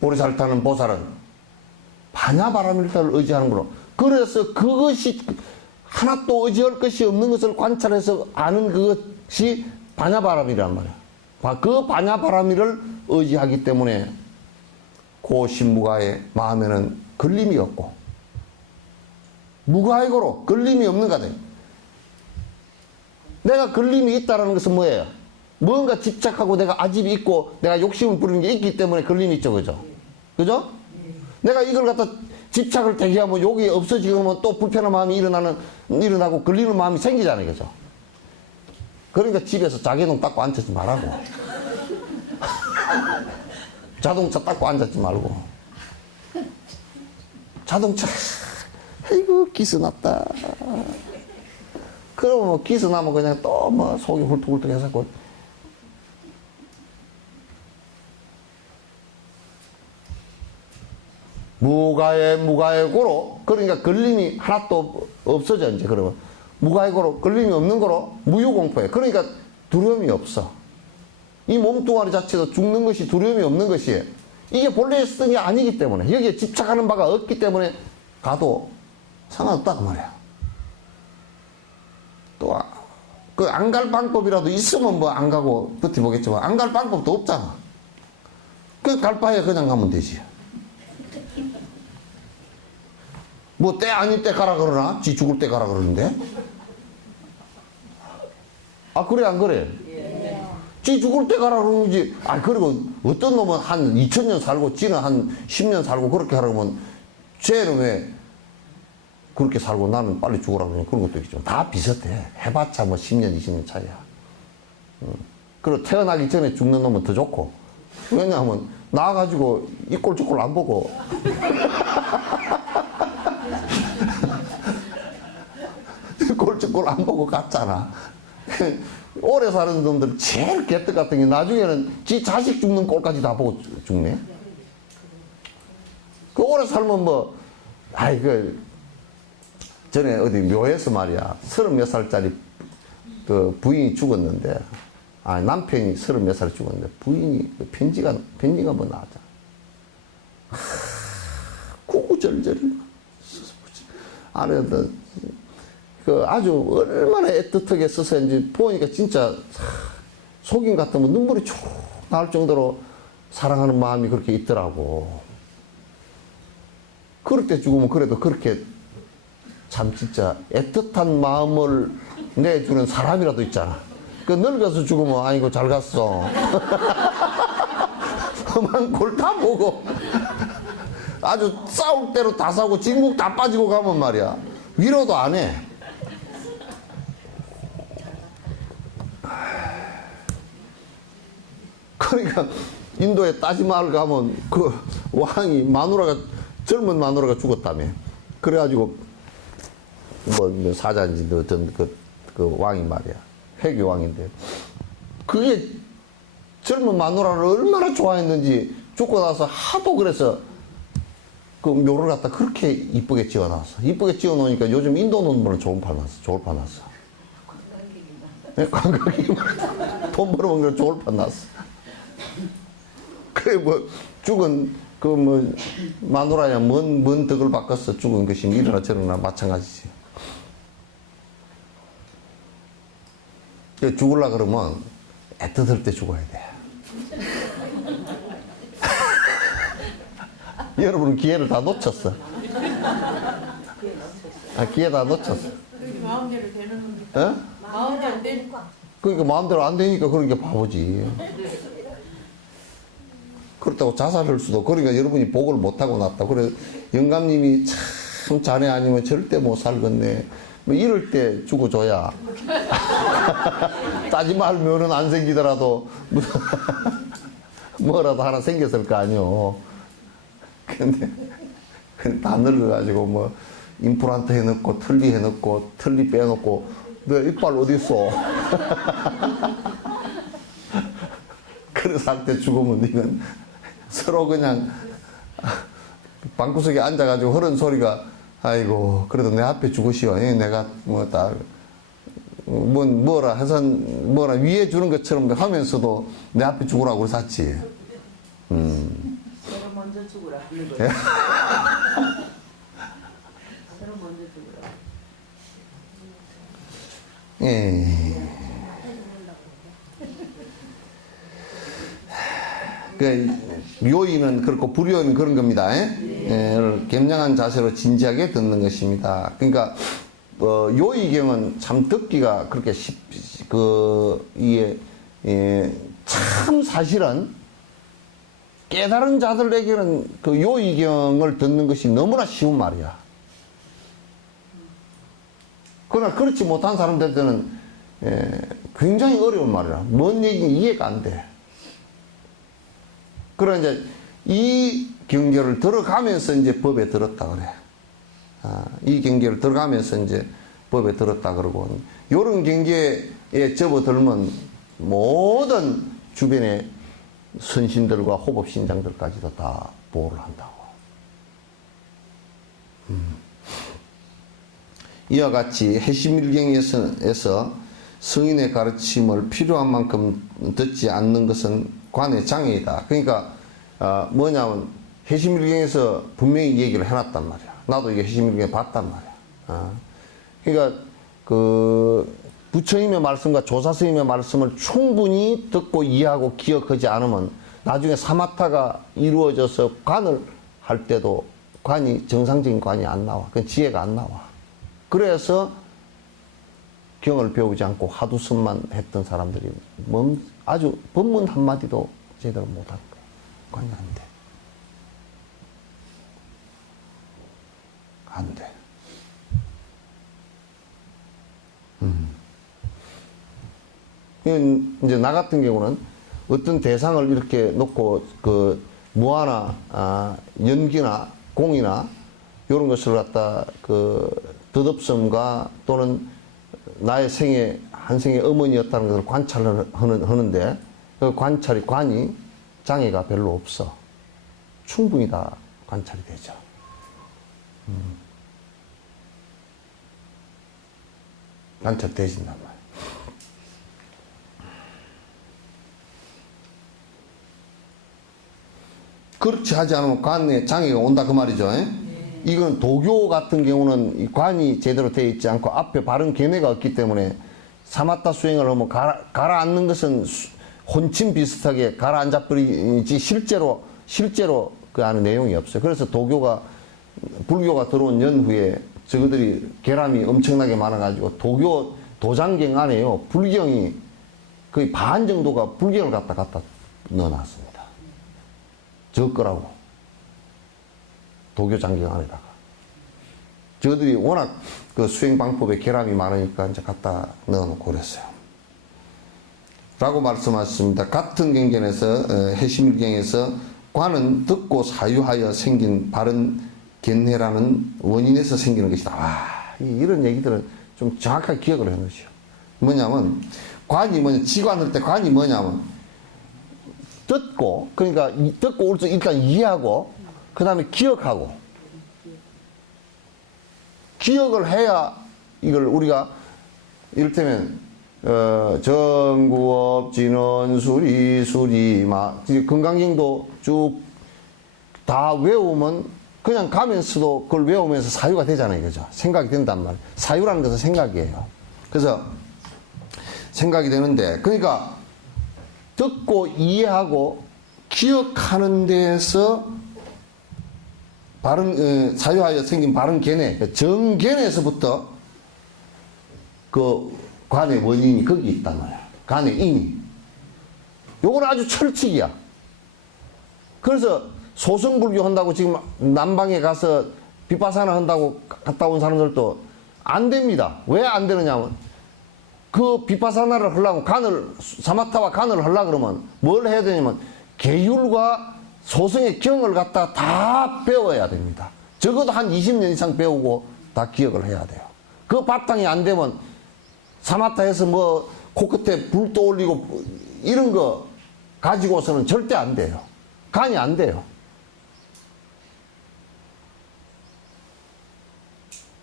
보리살타는 보살은 반야바라밀타를 의지하는 거로, 그래서 그것이 하나도 의지할 것이 없는 것을 관찰해서 아는 그것이 반야바람이란 말이야. 그 반야바라밀을 의지하기 때문에 고신무가의 마음에는 걸림이 없고, 무가액으로 걸림이 없는 가대. 내가 걸림이 있다는 것은 뭐예요? 뭔가 집착하고 내가 아집이 있고 내가 욕심을 부리는 게 있기 때문에 걸림이 있죠, 그죠? 그죠? 내가 이걸 갖다 집착을 대기하면 욕이 없어지면 또 불편한 마음이 일어나고 걸리는 마음이 생기잖아요, 그죠? 그러니까 집에서 자개동 닦고 앉지 말라고. 자동차 닦고 앉지 말고. 자동차, 아이고 기스 났다. 그러면 뭐 기스 나면 그냥 또 뭐 속이 훌떡훌떡 해서 무가액으로, 그러니까 걸림이 하나도 없어져 이제. 그러면 무가액으로 걸림이 없는 거로 무유공포해. 그러니까 두려움이 없어. 이 몸뚱아리 자체도 죽는 것이 두려움이 없는 것이에요. 이게 본래 있었던 게 아니기 때문에, 여기에 집착하는 바가 없기 때문에 가도 상관없다 그 말이야. 또 그 안 갈 방법이라도 있으면 뭐 안 가고 버텨보겠지만 안 갈 방법도 없잖아. 그 갈 바에 그냥 가면 되지. 뭐 때 아닌 때 가라 그러나? 지 죽을 때 가라 그러는데? 아 그래 안 그래? 지 죽을 때 가라 그러는지. 그리고 어떤 놈은 한 2000년 살고 지는 한 10년 살고 그렇게 하라면 쟤는 왜 그렇게 살고 나는 빨리 죽으라 그러냐, 그런 것도 있죠. 다 비슷해. 해봤자 뭐 10년 20년 차이야. 그리고 태어나기 전에 죽는 놈은 더 좋고. 왜냐하면 나와가지고 이 꼴 저 꼴 안 보고 이 꼴 저 꼴 안 보고 갔잖아. 오래 사는 놈들 제일 개떡 같은 게 나중에는 지 자식 죽는 꼴까지 다 보고 죽네. 그 오래 살면 뭐, 전에 어디 묘에서 말이야, 30몇 살짜리 그 부인이 죽었는데 남편이 30몇 살에 죽었는데 부인이 그 편지가 뭐 나왔잖아. 구구절절이 안에다 그 아주 얼마나 애틋하게 써서인지 보니까 진짜 속임 같으면 눈물이 쭉 나올 정도로 사랑하는 마음이 그렇게 있더라고. 그럴 때 죽으면 그래도 그렇게 참 진짜 애틋한 마음을 내주는 사람이라도 있잖아. 그 늙어서 죽으면 아이고 잘 갔어. 험한 골 다 보고 아주 싸울 대로 다 싸우고 진국 다 빠지고 가면 말이야. 위로도 안 해. 그러니까 인도에 따지마을 가면 그 왕이 젊은 마누라가 죽었다며. 그래가지고 뭐 사자인지 어떤 그 왕이 말이야. 회교 왕인데 그게 젊은 마누라를 얼마나 좋아했는지 죽고 나서 하도 그래서 그 묘를 갖다 그렇게 이쁘게 지어놨어. 이쁘게 지어놓으니까 요즘 인도 놈들은 좋을 판 났어. 관광객이만 돈 벌어먹는 좋을 판 났어. 그래 뭐 죽은 그 뭐 마누라야 뭔 덕을 바꿨어. 죽은 것이 이러나 저러나 마찬가지지. 죽을라 그러면 애틋할 때 죽어야 돼. 여러분은 기회를 다 놓쳤어. 기회 다 놓쳤어. 그게 마음대로 되는 겁니까? 어? 마음대로 안 되니까. 그러니까 마음대로 안 되니까 그러니까 바보지. 그렇다고 자살할 수도. 그러니까 여러분이 복을 못하고 났다. 그래 영감님이 참 자네 아니면 절대 못 살겠네. 뭐 이럴 때 죽어줘야. 따지마 묘는 안 생기더라도 뭐라도 하나 생겼을 거 아니오. 근데 다 늙어가지고 뭐 임플란트 해놓고 틀니 해놓고 틀니 빼놓고 너 이빨 어디 있어? 그래서 할 때 죽으면 이건 서로 그냥 방구석에 앉아가지고 흐른 소리가 아이고 그래도 내 앞에 죽으시오. 내가 뭐라 해서 뭐라 위에 주는 것처럼 하면서도 내 앞에 죽으라고 샀지. 서로 먼저 죽으라 하는 거야. 서로 먼저 죽으라. 예. 그 요의는 그렇고 불요는 그런 겁니다. 예, 겸양한 자세로 진지하게 듣는 것입니다. 그러니까 요의경은 참 듣기가 그렇게 이게 참 사실은 깨달은 자들에게는 그 요의경을 듣는 것이 너무나 쉬운 말이야. 그러나 그렇지 못한 사람들한테는 굉장히 어려운 말이야. 뭔 얘기인지 이해가 안 돼. 그러나 이제 이 경계를 들어가면서 이제 법에 들었다 그래. 이 경계를 들어가면서 이제 법에 들었다 그러고, 요런 경계에 접어들면 모든 주변의 선신들과 호법신장들까지도 다 보호를 한다고. 이와 같이 해심일경에서 성인의 가르침을 필요한 만큼 듣지 않는 것은 관의 장애이다. 그러니까 뭐냐면 해심일경에서 분명히 얘기를 해놨단 말이야. 나도 이게 해심일경에 봤단 말이야. 그러니까 그 부처님의 말씀과 조사스님의 말씀을 충분히 듣고 이해하고 기억하지 않으면 나중에 사마타가 이루어져서 관을 할 때도 관이 정상적인 관이 안 나와. 그 지혜가 안 나와. 그래서 경을 배우지 않고 하두선만 했던 사람들이 아주 법문 한마디도 제대로 못한 거야. 관이 안 돼. 안 돼. 이제 나 같은 경우는 어떤 대상을 이렇게 놓고 그 무화나 연기나 공이나 이런 것을 갖다 그 덧없음과 또는 나의 생애 한 생의 어머니였다는 것을 관찰을 하는데 그 관이 장애가 별로 없어. 충분히 다 관찰이 되죠. 관찰되신단 말이에요. 그렇지 하지 않으면 관에 장애가 온다 그 말이죠. 이건 도교 같은 경우는 이 관이 제대로 되어 있지 않고 앞에 바른 견해가 없기 때문에 사마타 수행을 하면 가라앉는 것은 혼침 비슷하게 가라앉아버리지 실제로 그 안에 내용이 없어요. 그래서 도교가 불교가 들어온 연후에 저거들이 결함이 엄청나게 많아가지고 도교 도장경 안에요 불경이 거의 반 정도가 불경을 갖다 넣어놨습니다. 저 거라고 도교 장경 안에다가 저들이 워낙 그 수행 방법에 결함이 많으니까 이제 갖다 넣어놓고 그랬어요. 라고 말씀하셨습니다. 같은 경전에서 해심일경에서 관은 듣고 사유하여 생긴 바른 견해라는 원인에서 생기는 것이다. 와, 이런 얘기들은 좀 정확하게 기억을 해놓으시오. 뭐냐면 관이 뭐냐, 지관할 때 관이 뭐냐면 듣고 그러니까 듣고 일단 이해하고 그 다음에 기억하고 기억을 해야 이걸 우리가 이를테면 정구업 진원 수리마 건강경도 쭉 다 외우면 그냥 가면서도 그걸 외우면서 사유가 되잖아요. 그죠? 생각이 된단 말이에요. 사유라는 것은 생각이에요. 그래서 생각이 되는데 그러니까 듣고 이해하고 기억하는 데에서 바른 사유하여 생긴 바른 견해, 정견에서부터 그 관의 원인이 거기 있단 말이야. 관의 인이. 요건 아주 철칙이야. 그래서 소승불교 한다고 지금 남방에 가서 비파사나 한다고 갔다 온 사람들도 안 됩니다. 왜 안 되느냐면 그 비파사나를 하려고 사마타와 간을 하려고 그러면 뭘 해야 되냐면 계율과 소승의 경을 갖다 다 배워야 됩니다. 적어도 한 20년 이상 배우고 다 기억을 해야 돼요. 그 바탕이 안 되면 사마타에서 뭐 코끝에 불 떠올리고 이런 거 가지고서는 절대 안 돼요. 간이 안 돼요.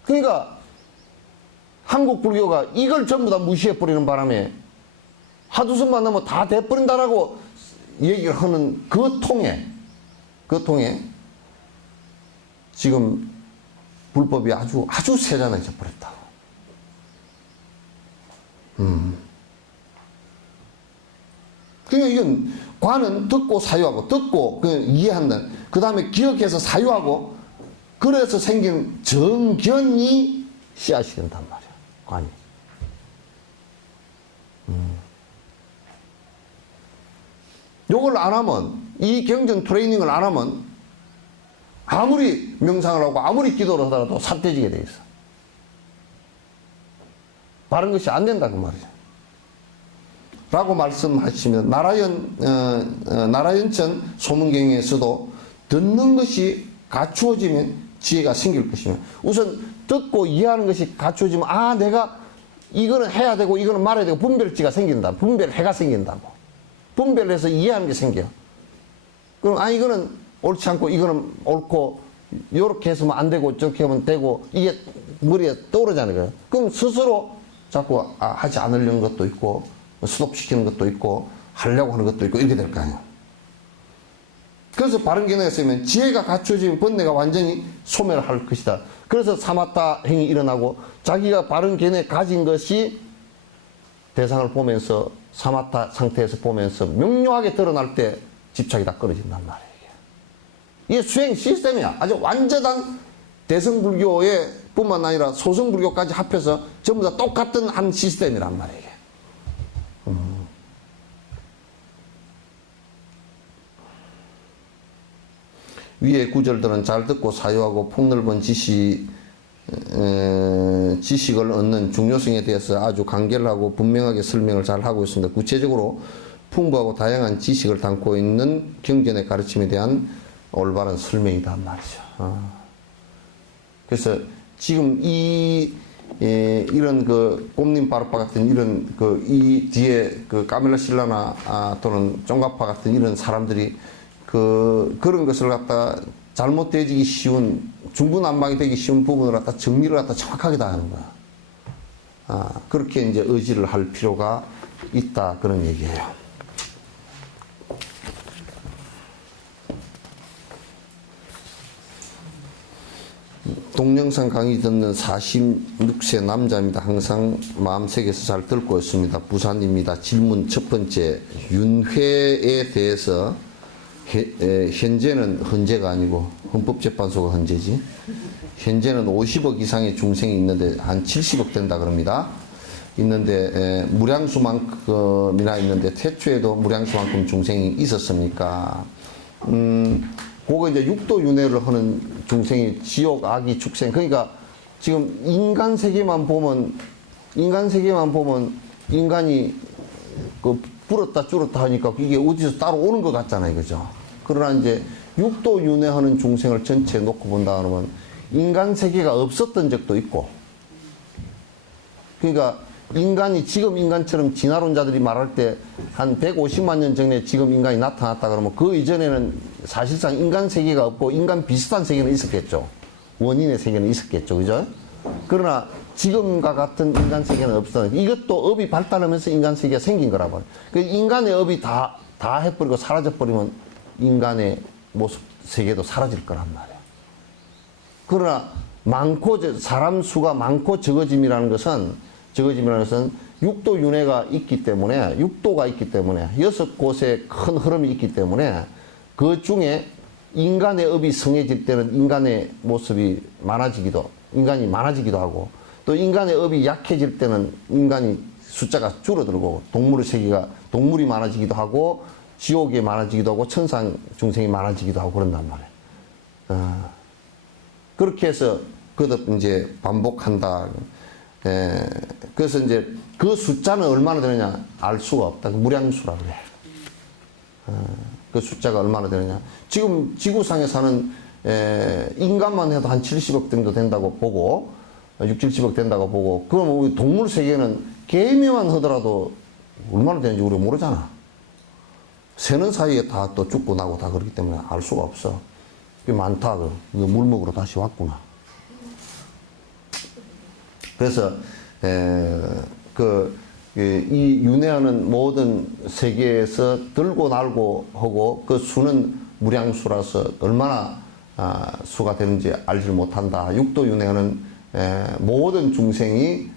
그러니까 한국 불교가 이걸 전부 다 무시해버리는 바람에 하두선만 넘으면 다 돼버린다라고 얘기를 하는 그 통에 지금 불법이 아주 세잔해져 버렸다고. 그러니까 이건 관은 듣고 사유하고 듣고 이해한다. 그 다음에 기억해서 사유하고 그래서 생긴 정견이 씨앗이 된단 말이야. 관이. 요걸 안 하면 이 경전 트레이닝을 안 하면 아무리 명상을 하고 아무리 기도를 하더라도 삿대지게 돼 있어. 바른 것이 안 된다 그 말이죠. 라고 말씀하시면 나라연천 소문경에서도 듣는 것이 갖추어지면 지혜가 생길 것이며 우선 듣고 이해하는 것이 갖추어지면 내가 이거는 해야 되고 이거는 말해야 되고 분별지가 생긴다. 분별해가 생긴다고. 분별해서 이해하는 게 생겨. 그럼 이거는 옳지 않고 이거는 옳고 요렇게 해서는 안 되고 저렇게 하면 되고 이게 머리에 떠오르잖아요. 그래. 그럼 스스로 자꾸 하지 않으려는 것도 있고 스톱시키는 것도 있고 하려고 하는 것도 있고 이렇게 될 거 아니에요. 그래서 바른 견해가 있으면 지혜가 갖춰지면 번뇌가 완전히 소멸할 것이다. 그래서 사마타 행이 일어나고 자기가 바른 견해 가진 것이 대상을 보면서 사마타 상태에서 보면서 명료하게 드러날 때 집착이 다 끊어진단 말이에요. 이게 수행 시스템이야. 아주 완전한 대성불교의 뿐만 아니라 소성불교까지 합해서 전부 다 똑같은 한 시스템이란 말이에요. 위의 구절들은 잘 듣고 사유하고 폭넓은 지식을 얻는 중요성에 대해서 아주 간결하고 분명하게 설명을 잘 하고 있습니다. 구체적으로 풍부하고 다양한 지식을 담고 있는 경전의 가르침에 대한 올바른 설명이란 말이죠. 그래서 지금 이런 그 꼼님바르파 같은 이런 이 뒤에 까밀라 신라나 또는 쫑가파 같은 이런 사람들이 그런 것을 갖다 잘못되기 쉬운 중구난방이 되기 쉬운 부분을 갖다 정리를 갖다 정확하게 다 하는 거야. 그렇게 이제 의지를 할 필요가 있다 그런 얘기예요. 동영상 강의 듣는 46세 남자입니다. 항상 마음속에서 잘 듣고 있습니다. 부산입니다. 질문 첫 번째, 윤회에 대해서 현재는 헌재가 아니고 헌법재판소가 헌재지. 현재는 50억 이상의 중생이 있는데 한 70억 된다 그럽니다. 있는데 무량수만큼이나 있는데 태초에도 무량수만큼 중생이 있었습니까? 그거 이제 육도윤회를 하는 중생이 지옥, 악이, 축생. 그러니까 지금 인간 세계만 보면 인간이 그 불었다 줄었다 하니까 이게 어디서 따로 오는 것 같잖아요, 그죠? 그러나 이제 육도윤회하는 중생을 전체에 놓고 본다 그러면 인간 세계가 없었던 적도 있고, 그러니까 인간이 지금 인간처럼 진화론자들이 말할 때 한 150만 년 전에 지금 인간이 나타났다 그러면 그 이전에는 사실상 인간 세계가 없고 인간 비슷한 세계는 있었겠죠. 원인의 세계는 있었겠죠. 그죠? 그러나 지금과 같은 인간 세계는 없었던, 이것도 업이 발달하면서 인간 세계가 생긴 거라고. 그 인간의 업이 다 해버리고 사라져버리면 인간의 모습, 세계도 사라질 거란 말이에요. 그러나 사람 수가 많고 적어짐이라는 것은 육도윤회가 있기 때문에, 육도가 있기 때문에, 6곳에 큰 흐름이 있기 때문에 그 중에 인간의 업이 성해질 때는 인간의 모습이 인간이 많아지기도 하고, 또 인간의 업이 약해질 때는 인간이 숫자가 줄어들고 동물이 많아지기도 하고, 지옥이 많아지기도 하고, 천상 중생이 많아지기도 하고 그런단 말이에요. 그렇게 해서 거듭 이제 반복한다. 그래서 이제 그 숫자는 얼마나 되느냐 알 수가 없다. 무량수라 그래. 그 숫자가 얼마나 되느냐. 지금 지구상에 사는 인간만 해도 한 70억 정도 된다고 보고, 70억 된다고 보고, 그럼 우리 동물 세계는 개미만 하더라도 얼마나 되는지 우리가 모르잖아. 새는 사이에 다 또 죽고 나고 다 그렇기 때문에 알 수가 없어. 그게 많다. 이거 물 먹으러 다시 왔구나. 그래서 이 윤회하는 모든 세계에서 들고 날고 하고 그 수는 무량수라서 얼마나 수가 되는지 알지 못한다. 육도윤회하는 모든 중생이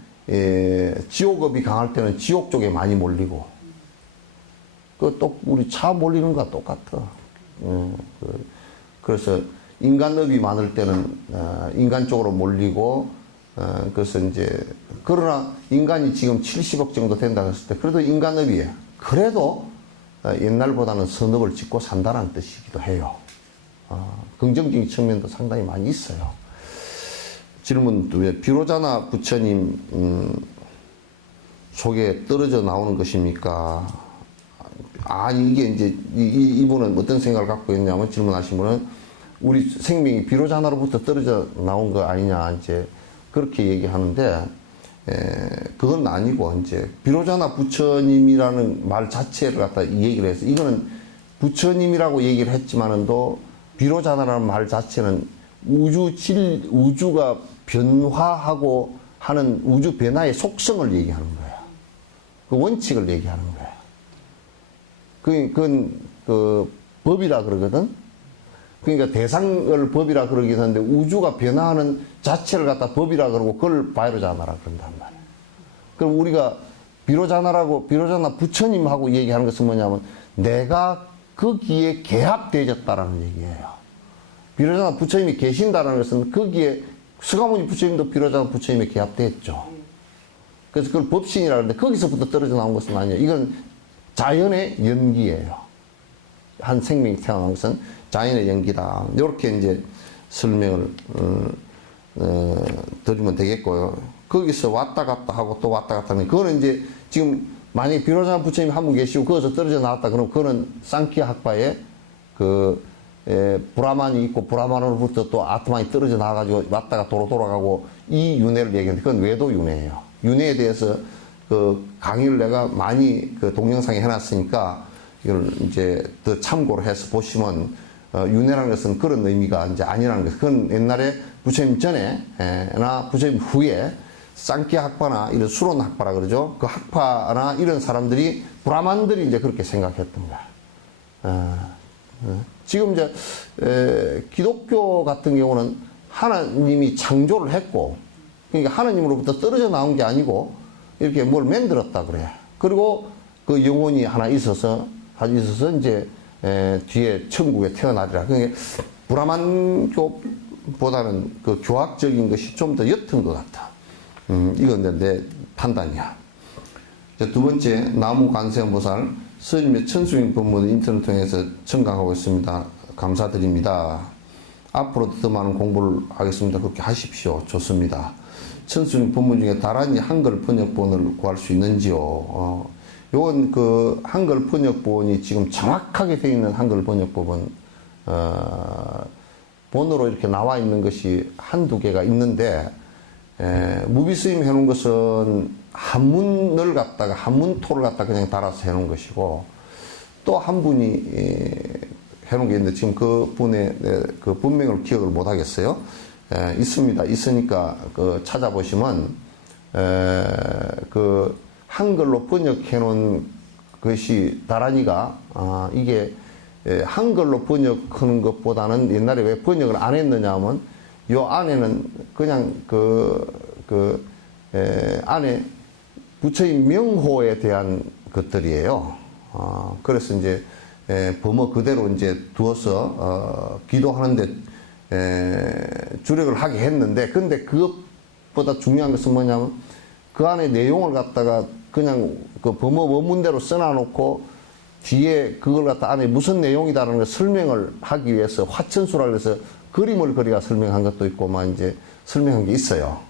지옥업이 강할 때는 지옥 쪽에 많이 몰리고, 또 우리 차 몰리는 거와 똑같아. 그래서 인간업이 많을 때는 인간 쪽으로 몰리고, 그래서 이제, 그러나 인간이 지금 70억 정도 된다고 했을 때, 그래도 인간업이에요. 그래도 옛날보다는 선업을 짓고 산다는 뜻이기도 해요. 긍정적인 측면도 상당히 많이 있어요. 질문, 왜 비로자나 부처님 속에 떨어져 나오는 것입니까? 이게 이제, 이분은 어떤 생각을 갖고 있냐면, 질문하신 분은 우리 생명이 비로자나로부터 떨어져 나온 거 아니냐, 이제, 그렇게 얘기하는데, 그건 아니고, 이제, 비로자나 부처님이라는 말 자체를 갖다 이 얘기를 해서, 이거는 부처님이라고 얘기를 했지만은도, 비로자나라는 말 자체는 우주가 변화하고 하는 우주 변화의 속성을 얘기하는 거야. 그 원칙을 얘기하는 거야. 그건 법이라 그러거든? 그러니까 대상을 법이라 그러긴 하는데 우주가 변화하는 자체를 갖다 법이라 그러고 그걸 바이로자나라 그런단 말이에요. 그럼 우리가 비로자나 부처님하고 얘기하는 것은 뭐냐면 내가 거기에 개합되어졌다라는 얘기예요. 비로자나 부처님이 계신다라는 것은 거기에 스가모니 부처님도 비로자나 부처님에 개합되었죠. 그래서 그걸 법신이라 그러는데 거기서부터 떨어져 나온 것은 아니에요. 이건 자연의 연기예요. 한 생명이 태어난 것은 자연의 연기다. 이렇게 이제 설명을 드리면 되겠고요. 거기서 왔다 갔다 하고 또 왔다 갔다 하는, 그거는 이제 지금 만약에 비로자나 부처님이 한 분 계시고 거기서 떨어져 나왔다 그러면 그거는 쌍키아 학파에 브라만이 있고 브라만으로부터 또 아트만이 떨어져 나와가지고 왔다가 돌아가고 이 윤회를 얘기하는데 그건 외도 윤회예요. 윤회에 대해서 강의를 내가 많이 동영상에 해놨으니까 이걸 이제 더 참고를 해서 보시면 윤회라는 것은 그런 의미가 이제 아니라는 것. 그건 옛날에 부처님 전에 나 부처님 후에 쌍키아 학파나 이런 수론 학파라 그러죠. 그 학파나 이런 사람들이 브라만들이 이제 그렇게 생각했던 거야. 지금 이제 기독교 같은 경우는 하나님이 창조를 했고, 그러니까 하나님으로부터 떨어져 나온 게 아니고 이렇게 뭘 만들었다 그래. 그리고 그 영혼이 하나 있어서 이제 뒤에 천국에 태어나리라. 그러니까 브라만교보다는 그 교학적인 것이 좀 더 옅은 것 같아. 이건 내 판단이야. 두 번째, 나무관세음보살 스님의 천수행 법문을 인터넷 통해서 청강하고 있습니다. 감사드립니다. 앞으로도 더 많은 공부를 하겠습니다. 그렇게 하십시오. 좋습니다. 천수행 법문 중에 다란히 한글 번역본을 구할 수 있는지요? 요건 그 한글 번역본이 지금 정확하게 되어 있는 한글 번역법은 본으로 이렇게 나와 있는 것이 한두 개가 있는데, 무비스님 해놓은 것은 한문을 갖다가 한문토를 갖다가 그냥 달아서 해놓은 것이고, 또 한 분이 해놓은 게 있는데 지금 그 분의 그 분명을 기억을 못 하겠어요. 있습니다. 있으니까 그 찾아보시면 그 한글로 번역해 놓은 것이 다란이가 이게 한글로 번역하는 것보다는 옛날에 왜 번역을 안 했느냐 하면 요 안에는 그냥 안에 부처인 명호에 대한 것들이에요. 그래서 이제 범어 그대로 이제 두어서 기도하는데 주력을 하게 했는데, 근데 그것보다 중요한 것은 뭐냐면 그 안에 내용을 갖다가 그냥 그 범어 원문대로 써놔놓고 뒤에 그걸 갖다 안에 무슨 내용이다라는 걸 설명을 하기 위해서 화천수라 그래서 그림을 그리가 설명한 것도 있고 막 이제 설명한 게 있어요.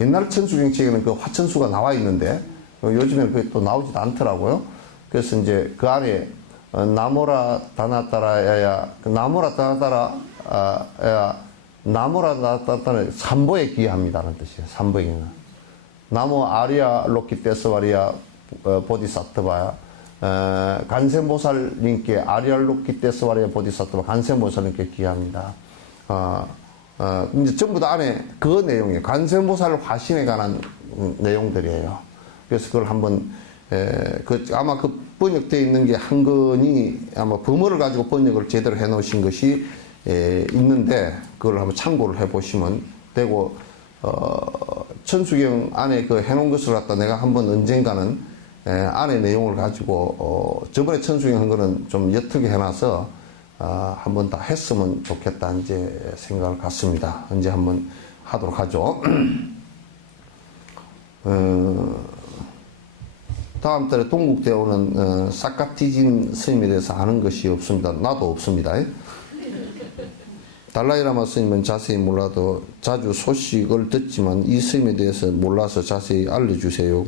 옛날 천수경책에는 그 화천수가 나와 있는데 요즘에는 그게 또 나오지도 않더라고요. 그래서 이제 그 안에 나모라 다나따라야야, 나모라 다나따라야, 나모라 다나따라는 삼보에 기여합니다라는 뜻이에요. 삼보에 기여. 나모 아리아 로키테스와리아 보디사트바야, 간세보살님께 아리아 로키테스와리아 보디사트바 간세보살님께 기여합니다. 이제 전부 다 안에 그 내용이에요. 관세음보살 화신에 관한 내용들이에요. 그래서 그걸 한번 아마 그 번역되어 있는 게 한건이 아마 범어를 가지고 번역을 제대로 해 놓으신 것이 있는데 그걸 한번 참고를 해 보시면 되고, 천수경 안에 그 해놓은 것을 갖다 내가 한번 언젠가는 안에 내용을 가지고 저번에 천수경 한 거는 좀 옅게 해놔서 한번 다 했으면 좋겠다 이제 생각을 갖습니다. 언제 한번 하도록 하죠. 다음 달에 동국대에 오는 사카티진 스님에 대해서 아는 것이 없습니다. 나도 없습니다. 달라이라마 스님은 자세히 몰라도 자주 소식을 듣지만 이 스님에 대해서 몰라서 자세히 알려주세요.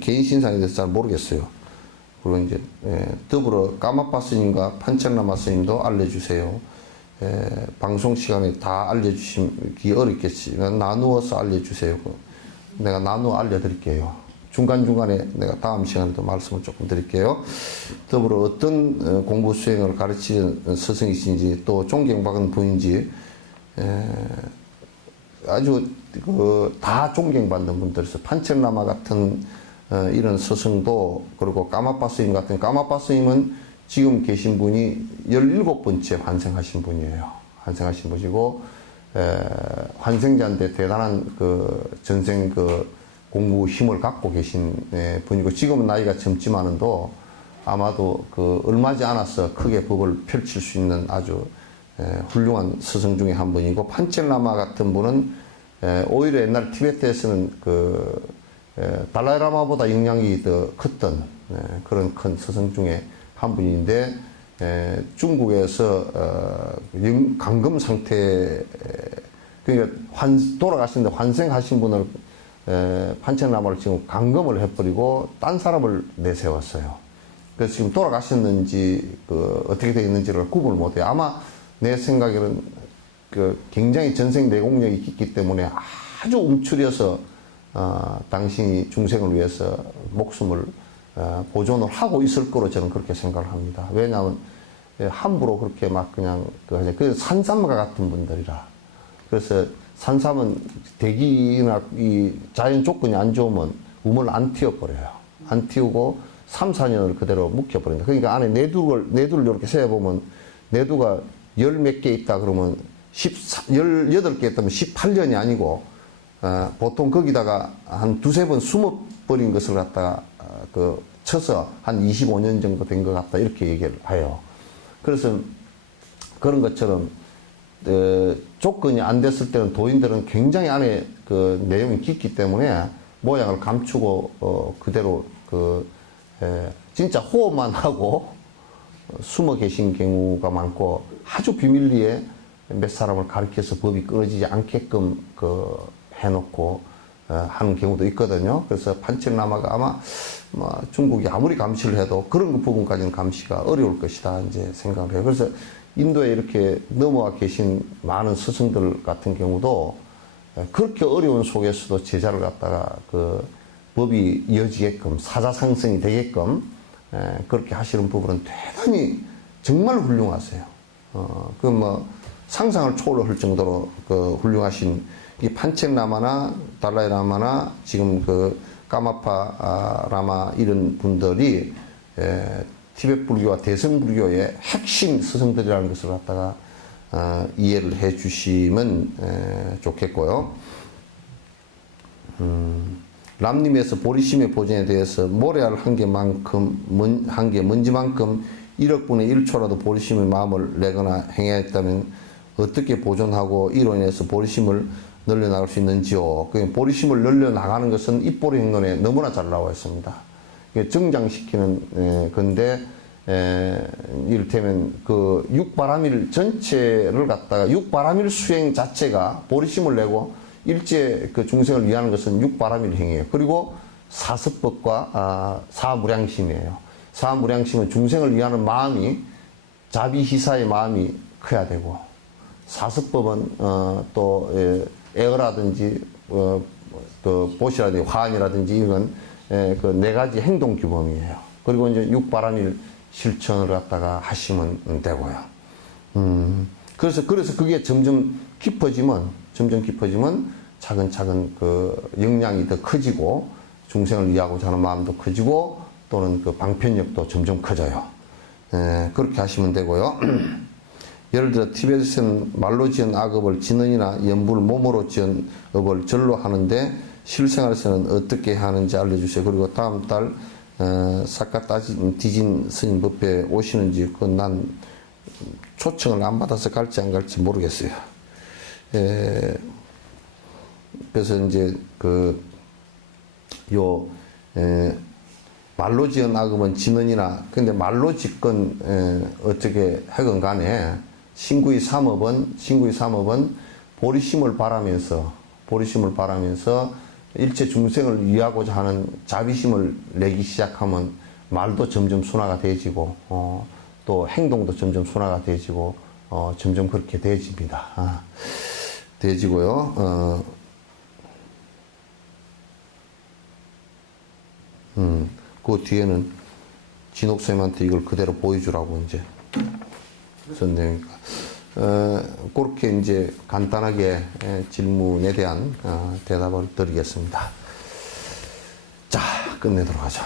개인 신상에 대해서 잘 모르겠어요. 그리고 이제 더불어 까마파 스님과 판첼라마 스님도 알려주세요. 방송 시간에 다 알려주시기 어렵겠지만 나누어서 알려주세요. 내가 나누어 알려드릴게요. 중간중간에 내가 다음 시간에도 말씀을 조금 드릴게요. 더불어 어떤 공부 수행을 가르치는 스승이신지 또 존경받은 분인지 아주 다 존경받는 분들이서 판첼라마 같은 이런 스승도, 그리고 까마파 스님 같은, 까마파 스님은 지금 계신 분이 17번째 환생하신 분이에요. 환생하신 분이고, 환생자인데 대단한 그 전생 그 공부 힘을 갖고 계신 분이고, 지금은 나이가 젊지만은도 아마도 그 얼마지 않아서 크게 법을 펼칠 수 있는 아주 훌륭한 스승 중에 한 분이고, 판첼라마 같은 분은 오히려 옛날 티베트에서는 달라이라마보다 영향이 더 컸던 그런 큰 스승 중에 한 분인데, 중국에서 감금 상태, 그러니까 돌아가시는데 환생하신 분을 판첼라마를 지금 감금을 해버리고 딴 사람을 내세웠어요. 그래서 지금 돌아가셨는지 어떻게 되어 있는지를 구분을 못해요. 아마 내 생각에는 굉장히 전생 내공력이 있기 때문에 아주 움츠려서 당신이 중생을 위해서 목숨을 보존을 하고 있을 거로 저는 그렇게 생각을 합니다. 왜냐하면 함부로 그렇게 막 그냥 그 산삼과 같은 분들이라. 그래서 산삼은 대기나 이 자연 조건이 안 좋으면 우물 안 틔워버려요. 안 틔우고 3, 4년을 그대로 묵혀버린다. 그러니까 안에 내두를 이렇게 세어보면 내두가 10몇 개 있다 그러면 18개 했다면 18년이 아니고, 보통 거기다가 한 두세 번 숨어버린 것을 갖다가, 쳐서 한 25년 정도 된 것 같다. 이렇게 얘기를 해요. 그래서 그런 것처럼, 조건이 안 됐을 때는 도인들은 굉장히 안에 그 내용이 깊기 때문에 모양을 감추고, 그대로 진짜 호흡만 하고 숨어 계신 경우가 많고 아주 비밀리에 몇 사람을 가르쳐서 법이 끊어지지 않게끔 해놓고 하는 경우도 있거든요. 그래서 판철나마가 아마 중국이 아무리 감시를 해도 그런 부분까지는 감시가 어려울 것이다 이제 생각을 해요. 그래서 인도에 이렇게 넘어와 계신 많은 스승들 같은 경우도 그렇게 어려운 속에서도 제자를 갖다가 법이 이어지게끔 사자상승이 되게끔 그렇게 하시는 부분은 대단히 정말 훌륭하세요. 상상을 초월할 정도로 훌륭하신 이 판첸라마나 달라이라마나 지금 까마파 라마 이런 분들이 티베트 불교와 대성 불교의 핵심 스승들이라는 것을 갖다가 이해를 해 주시면 좋겠고요. 람님에서 보리심의 보존에 대해서 모래알 한 개 먼지만큼 1억 분의 1초라도 보리심의 마음을 내거나 행했다면 어떻게 보존하고 이로 인해서 보리심을 늘려나갈 수 있는지요. 보리심을 늘려나가는 것은 입보리 행론에 너무나 잘 나와 있습니다. 정장시키는 건데, 이를테면 육바라밀 전체를 갖다가 육바라밀 수행 자체가 보리심을 내고 일제 중생을 위하는 것은 육바라밀 행위예요. 그리고 사습법과 사무량심이에요. 사무량심은 중생을 위하는 마음이 자비희사의 마음이 커야 되고, 사습법은 또 애어라든지 보시라든지 화환이라든지 이런 네 가지 행동 규범이에요. 그리고 이제 육바라밀 실천을 갖다가 하시면 되고요. 그래서 그게 점점 깊어지면 차근차근 역량이 더 커지고 중생을 위하고자 하는 마음도 커지고 또는 방편력도 점점 커져요. 그렇게 하시면 되고요. 예를 들어 티베트에서는 말로 지은 악업을 진언이나 연불 몸으로 지은 업을 절로 하는데 실생활에서는 어떻게 하는지 알려주세요. 그리고 다음 달 사카 디진 스님 법회에 오시는지 그건 난 초청을 안 받아서 갈지 안 갈지 모르겠어요. 그래서 이제 말로 지은 악업은 진언이나 근데 말로 짓건 어떻게 하건 간에 신구의 삼업은 보리심을 바라면서 일체 중생을 위하고자 하는 자비심을 내기 시작하면 말도 점점 순화가 되어지고 또 행동도 점점 순화가 되어지고 점점 그렇게 되어집니다. 되어지고요. 그 뒤에는 진옥쌤한테 이걸 그대로 보여주라고 이제 쓴 내용이니까. 그렇게 이제 간단하게 질문에 대한 대답을 드리겠습니다. 자, 끝내도록 하죠.